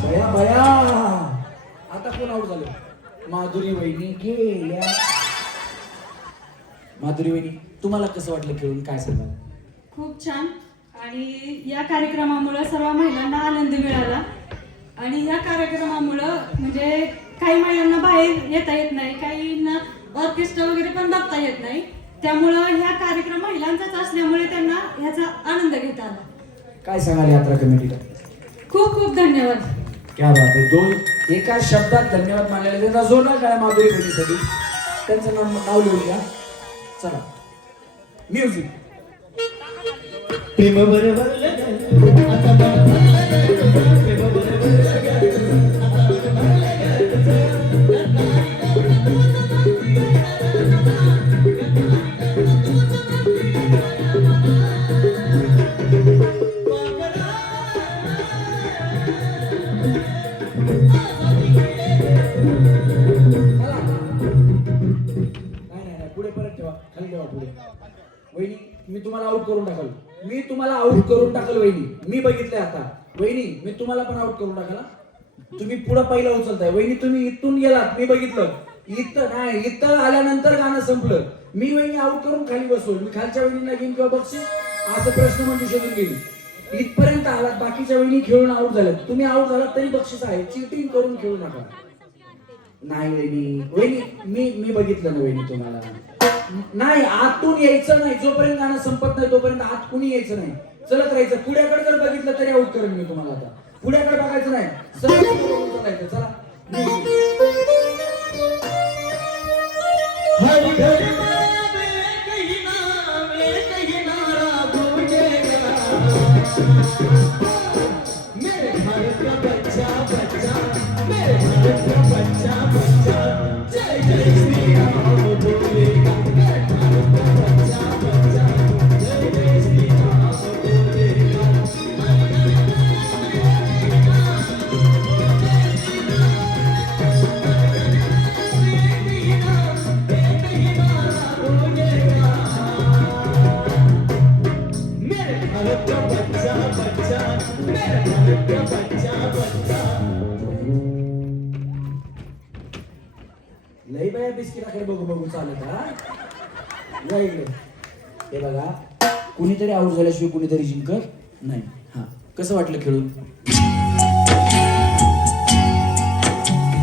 बया बया आता कोण आउट झालं? माधुरी वहिनी गेल्या. माधुरी वहिनी तुम्हाला कसं वाटलं खेळून? काय सांगाल? खूप छान. आणि या कार्यक्रमामुळं सर्व महिलांना आनंद मिळाला. आणि या कार्यक्रमामुळं म्हणजे काही महिलांना बाहेर येता येत नाही, काहींना ऑर्केस्ट्रा वगैरे पण बघता येत नाही. त्यामुळं ह्या कार्यक्रम महिलांचाच असल्यामुळे त्यांना ह्याचा आनंद घेता आला. काय सांगाल यात्रा कमिटीला? खूप खूप धन्यवाद. क्या बात आहे. दोन एका शब्दात धन्यवाद मानलेले. त्यांचा जोरदार काय माधुरी बहिणीसाठी. त्यांचं नाव लिहून घ्या. चला म्युझिक. प्रेम बरोबर आता प्रेम बरोबर पुढे परत ठेवा. खाली ठेवा पुढे. वहिनी मी तुम्हाला आउट करून टाकल. मी तुम्हाला आउट करून टाकल वहिनी. मी बघितलंय आता. वहिनी मी तुम्हाला पण आउट करून टाकला. तुम्ही पुढे पहिला उचलताय. वहिनी तुम्ही इथून गेलात. मी बघितलं. इथं नाही, इथं आल्यानंतर गाणं संपलं. मी वहिनी आउट करून खाली बसवलं. मी खालच्या वहिनीला घेईन किंवा बक्षीस असं प्रश्न म्हणजे शोधून घेईन. इथपर्यंत आलात. बाकीच्या वहिनी खेळून आउट झाल्यात. तुम्ही आउट झालात तरी बक्षीस आहे. चिटिंग करून खेळू नका. नाही वहिनी. वहिनी मी बघितलं ना वहिनी तुम्हाला. नाही आतून यायचं नाही. जोपर्यंत गाणं संपत नाही तोपर्यंत आत कुणी यायचं नाही. चलत राहायचं. पुढ्याकडे जर बघितलं तरी आउट करेन मी तुम्हाला. आता पुढ्याकडे बघायचं नाही. चलायचं. चला हर घर में कहीं ना रात उठेगा मेरे भारत का बच्चा बच्चा मेरे भारत का बच्चा बच्चा जय जय श्री राम बोलेगा मेरे भारत का बच्चा बच्चा जय जय श्री राम बोलेगा. लई बाया बिस्किटाकडे बघू चालत. हा या इकडे. हे बघा कुणीतरी आउट झाल्याशिवाय कुणीतरी जिंकत नाही. हा कसं वाटलं खेळून?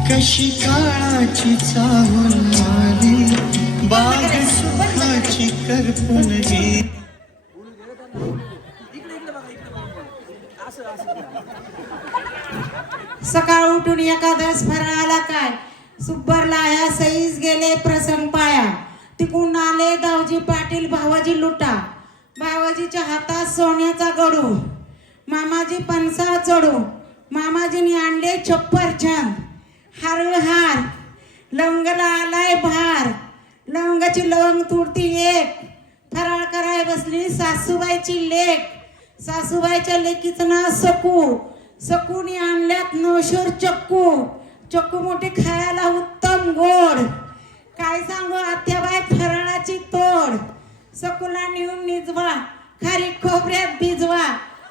कशी काळाची चाहूल आली बाग सुखाची करपून गेली. सकाळ उठून एकादश फराळाला काय सुब्बर लाया सईस गेले प्रसंग पाया. तिकून आले दावजी पाटील भावाजी लुटा. भावाजीच्या हातात सोन्याचा गडू. मामाजी पणसा चढू. मामाजीने आणले छप्पर छंद. हार हार लवंगला आलाय भार. लवंगाची लवंग तुरती एक. फराळ कराय बसली सासूबाईची लेक. सासूबाईच्या लेकीचं नाव सकू. सकूनी आणल्यात नोशोर चक्कू. चक्कू मोठी खायला उत्तम गोड. काय सांगू आत्याबाई फराळाची तोड. सकूला नेऊन निजवा खारी खोबऱ्यात भिजवा.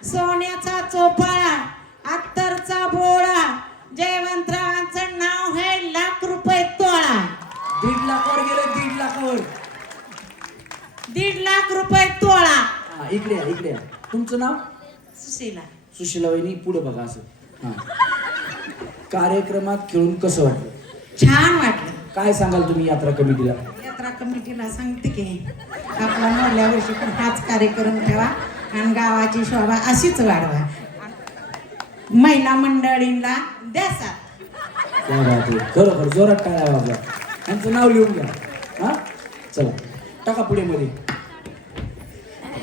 सोन्याचा चोपाळा अत्तरचा बोळा जयवंतरावांचं नाव आहे ₹1,00,000 तोळा. 1.5 लाखावर गेले, 1.5 लाखावर. ₹1,50,000 तोळा. हा, इकडे या, इकडे या. तुमचं नाव? सुशीला. सुशीला वहिनी, पुढे बघा असं. हा. कार्यक्रमात खेळून कसं वाटलं? छान वाटलं. काय सांगाल तुम्ही यात्रा कमिटीला? यात्रा कमिटीला सांगते की आपला मोडल्या वर्षी पण हाच कार्यक्रम ठेवा आणि गावाची शोभा अशीच वाढवा. महिला मंडळींना द्या साथ. क्या बात आहे. खरोखर जोरात टाळ्या वाजवा. यांचं नाव लिहून घ्या. हा, चला टाका पुढे मध्ये.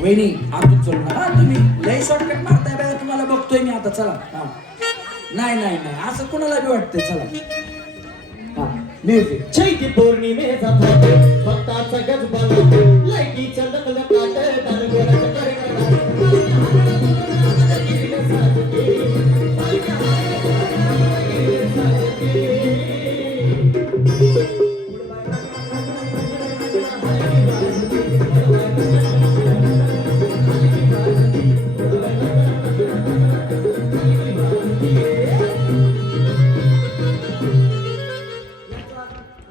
वहिनी आतून चलू नका तुम्ही, लई शॉर्टकट मारताय बाय, तुम्हाला बघतोय मी आता. चला. हा, नाही नाही नाही असं कुणाला बी वाटतंय. चला. हा, म्युझिक. चैती पौर्णिमेचा थाट भक्ताचा गजबा लाईटीच्या लखलखाट दानगोराच्या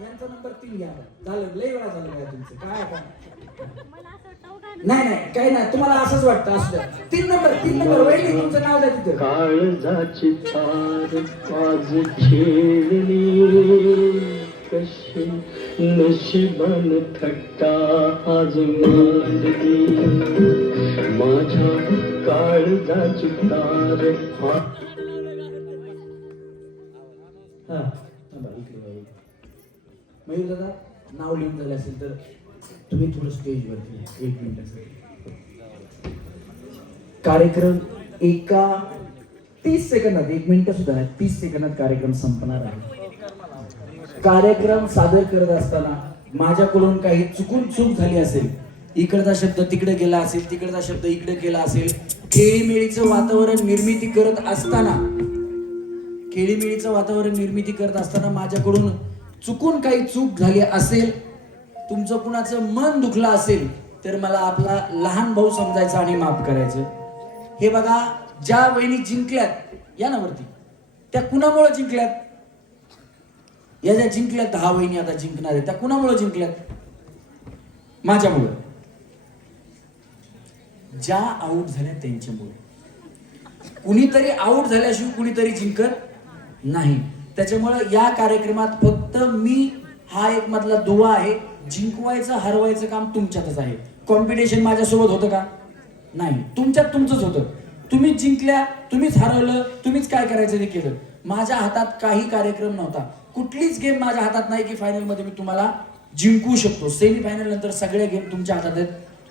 यांचा नंबर 3 घ्या. झालं, लई वेळा झालं काय तुमचं. काय काय नाही नाही काही नाही, तुम्हाला असंच वाटतं. असू द्या. 3 नंबर वहिनी तुमचं नाव द्या तिथं. काळजाची तार आज खेळली कशी नशिबान थट्टा आज मांडली माझ्या काळजाची तार. हा, थांबा, इकडे बघा. मयूर दादा नाव लिहून झालं असेल तर तुम्ही थोडं स्टेजवरती 1 मिनिटासाठी. कार्यक्रम एका 30 सेकंदात, 1 मिनिट सुद्धा नाही, 30 सेकंदात कार्यक्रम संपणार आहे. कार्यक्रम सादर करत असताना माझ्याकडून काही चूक झाली असेल, इकडचा शब्द तिकडे गेला असेल, तिकडचा शब्द इकडे गेला असेल, खेळीमेळीचं वातावरण निर्मिती करत असताना माझ्याकडून चुकून काही चूक झाली असेल, तुमचं कुणाचं मन दुखलं असेल तर मला आपला लहान भाऊ समजायचा आणि माफ करायचं. हे बघा, ज्या वहिनी जिंकल्यात या ना वरती, त्या कुणामुळे जिंकल्यात? या ज्या जिंकल्यात 10 वहिनी आता जिंकणार आहेत, त्या कुणामुळे जिंकल्यात? माझ्यामुळे. ज्या आऊट झाल्या त्यांच्यामुळे. कुणीतरी आऊट झाल्याशिवाय कुणीतरी जिंकत नाही. त्याच्यामुळे या कार्यक्रमात फक्त मी हा एक मधला दुवा आहे. जिंकवायचं हरवायचं काम तुमच्यातच आहे. कॉम्पिटिशन माझ्यासोबत होतं का? नाही. तुमचंच होतं. तुम्हीच जिंकल्या, तुम्हीच हरवलं, तुम्हीच काय करायचं ते केलं. माझ्या हातात काही कार्यक्रम नव्हता. कुठलीच गेम माझ्या हातात नाही की फायनल मध्ये मी तुम्हाला जिंकू शकतो. सेमी फायनल नंतर सगळे गेम तुमच्या हातात आहेत.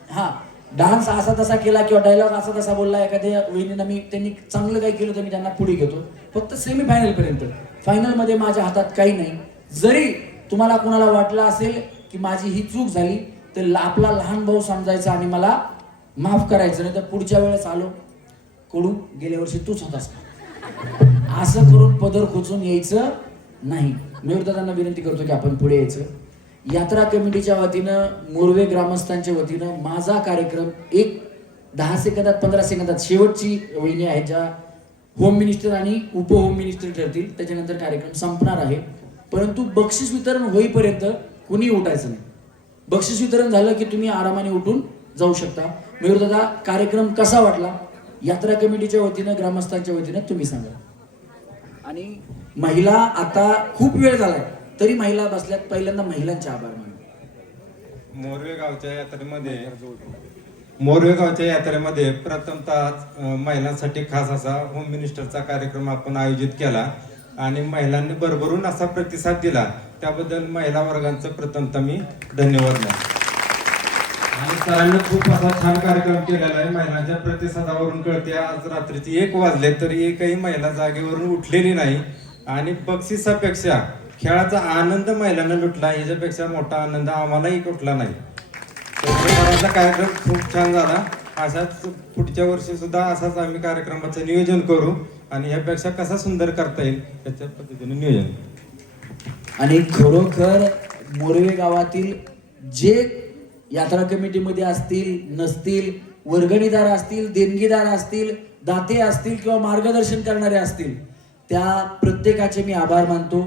हा, डान्स असा तसा केला किंवा डायलॉग असा तसा बोलला एखाद्या वहिनीनं, त्यांनी चांगलं काही केलं तर मी त्यांना पुढे घेतो. फक्त सेमी फायनल पर्यंत. फायनल मध्ये माझ्या हातात काही नाही. जरी तुम्हाला कुणाला वाटलं असेल की माझी ही चूक झाली तर आपला लहान भाऊ समजायचा आणि मला माफ करायचं. नाही तर पुढच्या वेळेस आलो कडू गेल्या वर्षी तूच होतास, असं करून पदर खोचून यायचं नाही. मयूरदादांना विनंती करतो की आपण पुढे यायचं. यात्रा कमिटीच्या वतीनं, मोरवे ग्रामस्थांच्या वतीनं माझा कार्यक्रम 10 सेकंदात 15 सेकंदात, शेवटची वहिनी आहे ज्या होम मिनिस्टर आणि उपहोम मिनिस्टर ठरतील, त्याच्यानंतर कार्यक्रम संपणार आहे. परंतु बक्षीस वितरण होईपर्यंत कुणी उठायचं नाही. बक्षीस वितरण झालं की तुम्ही आरामाने उठून जाऊ शकता. मयूरदादा, कार्यक्रम कसा वाटला? यात्रा कमिटीच्या वतीनं, ग्रामस्थांच्या वतीनं तुम्ही सांगा. आणि महिला, आता खूप वेळ झालाय तरी महिला बसल्यात, पहिल्यांदा महिलांचे आभार मानू. मोरवे गावच्या यात्रेमध्ये प्रथमतः महिलांसाठी खास असा होम मिनिस्टरचा कार्यक्रम आपण आयोजित केला आणि महिलांनी भरभरून असा प्रतिसाद दिला. त्याबद्दल महिला वर्गांचं प्रथमतः मी धन्यवाद देतो. आणि सरांनी खूप असा छान कार्यक्रम केलेला आहे. महिलांच्या प्रतिसादावरून कळते आज रात्रीचे 1 वाजले तरी एकही महिला जागेवरून उठलेली नाही. आणि बक्षिसापेक्षा खेळाचा आनंद महिलांना लुटला, ह्याच्यापेक्षा मोठा आनंद आम्हालाही कुठला नाही. तर कार्यक्रम खूप छान झाला. अशाच पुढच्या वर्षी सुद्धा असाच आम्ही कार्यक्रमाचं नियोजन करू आणि ह्यापेक्षा कसा सुंदर करता येईल त्याच्या पद्धतीने नियोजन. आणि खरोखर मोरवे गावातील जे यात्रा कमिटीमध्ये असतील नसतील, वर्गणीदार असतील, देणगीदार असतील, दाते असतील किंवा मार्गदर्शन करणारे असतील, त्या प्रत्येकाचे मी आभार मानतो.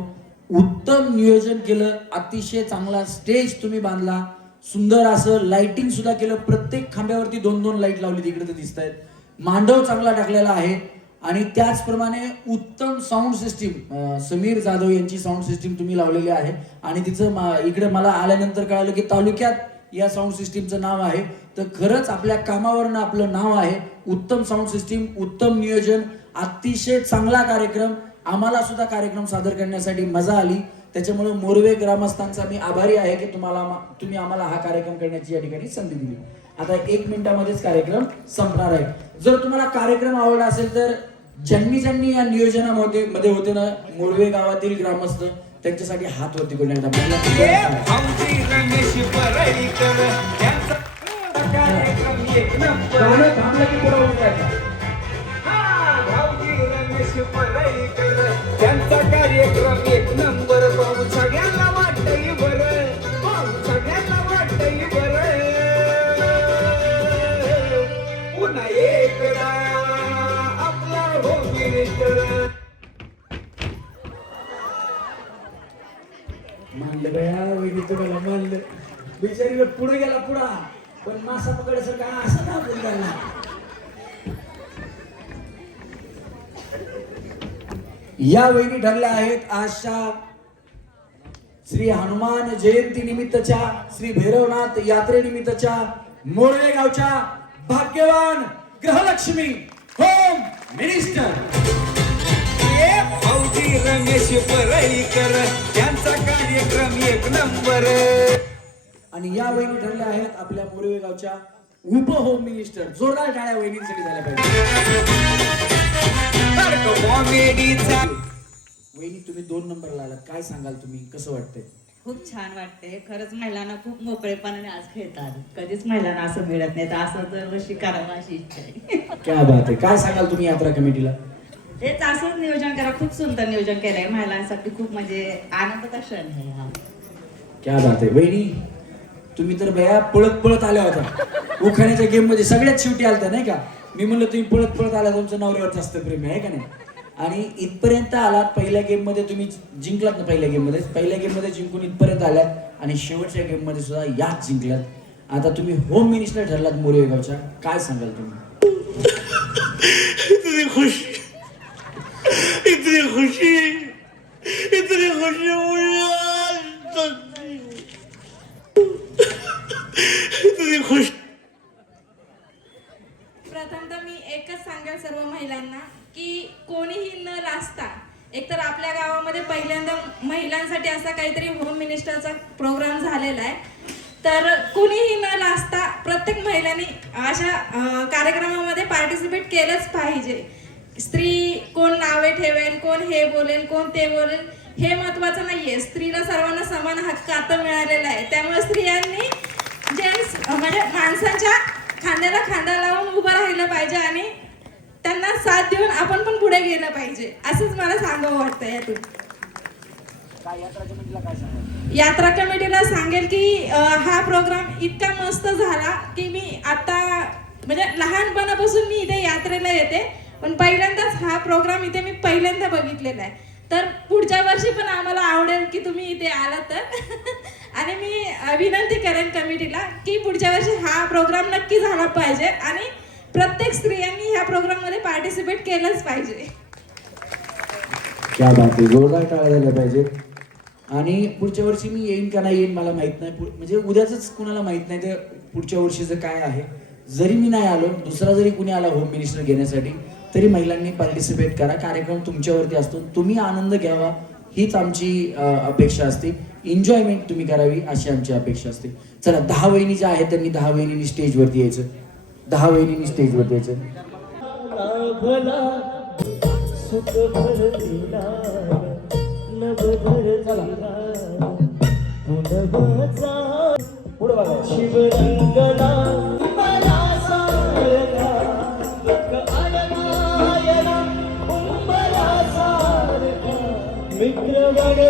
उत्तम नियोजन केलं, अतिशय चांगला स्टेज तुम्ही बांधला, सुंदर असं लाइटिंग सुद्धा केलं. प्रत्येक खांब्यावरती 2-2 लाईट लावली, तिकडे तर दिसत आहेत. मांडव चांगला टाकलेला आहे आणि त्याचप्रमाणे उत्तम साऊंड सिस्टीम समीर जाधव यांची साऊंड सिस्टीम तुम्ही लावलेली आहे. आणि तिचं इकडे मला आल्यानंतर कळालं की तालुक्यात या साऊंड सिस्टीमचं नाव आहे. तर खरंच आपल्या कामावरनं आपलं नाव आहे. उत्तम साऊंड सिस्टीम, उत्तम नियोजन, अतिशय चांगला कार्यक्रम. आम्हाला सुद्धा कार्यक्रम सादर करण्यासाठी मजा आली. त्याच्यामुळे मोरवे ग्रामस्थांचा मी आभारी आहे की तुम्ही आम्हाला हा कार्यक्रम करण्याची या ठिकाणी संधी दिली. आता 1 मिनिटामध्येच कार्यक्रम संपणार आहे. जर तुम्हाला कार्यक्रम आवडला असेल तर ज्यांनी या नियोजनामध्ये होते ना मोरवे गावातील ग्रामस्थ, त्यांच्यासाठी हात वरती करून एकदा त्यांचा कार्यक्रम 1 नंबर. भाऊ सगळ्यांना वाटतंय बरं, भाऊ सगळ्यांना वाटतंय बरं. पुन्हा एकदा आपला होम मिनिस्टर. मानलं बया वहिनी, तुम्हाला मानलं. बिचारीला पुढे गेला पुढा, पण मासा पकडायसारखा असं ना आपण त्यांना. या वहिनी ठरल्या आहेत आजच्या श्री हनुमान जयंती निमित्तच्या, श्री भैरवनाथ यात्रेनिमित्तच्या मोरवे गावच्या भाग्यवान ग्रहलक्ष्मी होम मिनिस्टर. भाऊजी रमेश परळीकर, त्यांचा कार्यक्रम 1 नंबर. आणि या वहिनी ठरल्या आहेत आपल्या मोरवे गावच्या उप होम मिनिस्टर. जोरदार टाळ्या वहिनींसाठी झाल्या पाहिजे. कॉमेडीचा वहिनी, तुम्ही 2 नंबरला आलात, काय सांगाल तुम्ही, कसं वाटतंय? खूप छान वाटते. खरंच महिलांना खूप मोकळेपणाने आज खेळतात. कधीच महिलांना असं मिळत नाही, तर असं दरवर्षी करावं अशी इच्छा आहे. क्या बात आहे. काय सांगाल तुम्ही यात्रा कमिटीला? तेच असंच नियोजन करा. खूप सुंदर नियोजन केलंय महिलांसाठी. खूप म्हणजे आनंदाचा क्षण आहे हा. क्या बात आहे. वहिनी, तुम्ही तर बया पळत आल्या होत्या उखाण्याच्या गेम मध्ये, सगळ्यात शेवटी आलत्या नाही का. मी म्हणलं तुम्ही पळत आल्या, तुमचं नवऱ्यावर जास्त प्रेम आहे का नाही. आणि इथपर्यंत आलात. पहिल्या गेम मध्ये तुम्ही जिंकलात ना, पहिल्या गेम मध्ये जिंकून इथपर्यंत आल्यात आणि शेवटच्या गेम मध्ये सुद्धा याच जिंकलात. आता तुम्ही होम मिनिस्टर ठरलात मोरवे गावच्या, काय सांगाल तुम्ही? इतनी खुशी मुझे आज तक नहीं हुई. इतनी खुशी. प्रथमतः मी एकच सांगेल सर्व महिलांना की कोणीही न लाजता, एकतर आपल्या गावामध्ये पहिल्यांदा महिलांसाठी असा काहीतरी होम मिनिस्टरचा प्रोग्राम झालेला आहे. तर कोणीही न लाजता प्रत्येक महिलांनी अशा कार्यक्रमामध्ये पार्टिसिपेट केलंच पाहिजे. स्त्री कोण नावे ठेवेल, कोण हे बोलेल, कोण ते बोलेल, हे महत्त्वाचं नाहीये. स्त्रीला सर्वांना समान हक्क आता मिळालेला आहे. त्यामुळे स्त्रियांनी जेंट्स म्हणजे माणसांच्या खांद्याला खांदा लावून उभं राहिलं पाहिजे आणि त्यांना साथ देऊन आपण पण पुढे गेलं पाहिजे, असंच मला सांगावं वाटतं. यातून यात्रा कमिटीला सांगेल की हा प्रोग्राम इतका मस्त झाला की मी आता म्हणजे लहानपणापासून मी इथे यात्रेला येते, पण पहिल्यांदाच हा प्रोग्राम इथे मी पहिल्यांदा बघितलेला आहे. तर पुढच्या वर्षी पण आम्हाला आवडेल की तुम्ही इथे आलात तर. आणि मी विनंती करेन कमिटीला की पुढच्या वर्षी हा प्रोग्राम नक्की झाला पाहिजे आणि प्रत्येक स्त्रियांनी ह्या प्रोग्राम मध्ये पार्टिसिपेट केलंच पाहिजे. क्या बात आहे. जोरदार टाळ्या झाल्या पाहिजेत. आणि पुढच्या वर्षी मी येईन का नाही येईन मला माहित नाही, म्हणजे उद्याच कुणाला माहित नाही ते पुढच्या वर्षीचं काय आहे. जरी मी नाही आलो, दुसरा जरी कुणी आला होम मिनिस्टर घेण्यासाठी, तरी महिलांनी पार्टिसिपेट करा. कार्यक्रम तुमच्यावरती असतो, तुम्ही आनंद घ्यावा हीच आमची अपेक्षा असते. एन्जॉयमेंट तुम्ही करावी अशी आमची अपेक्षा असते. चला, 10 वहिनी ज्या आहेत त्यांनी 10 वहिनींनी स्टेजवरती यायचं. 10 वहिनींनी स्टेजवरती यायचं. सुख भर दिला नभ भर दिला पुनवचा पुढे बघा. शिवरंगला मला सारखा दुःख आयना उंबरा सारखा मित्र वड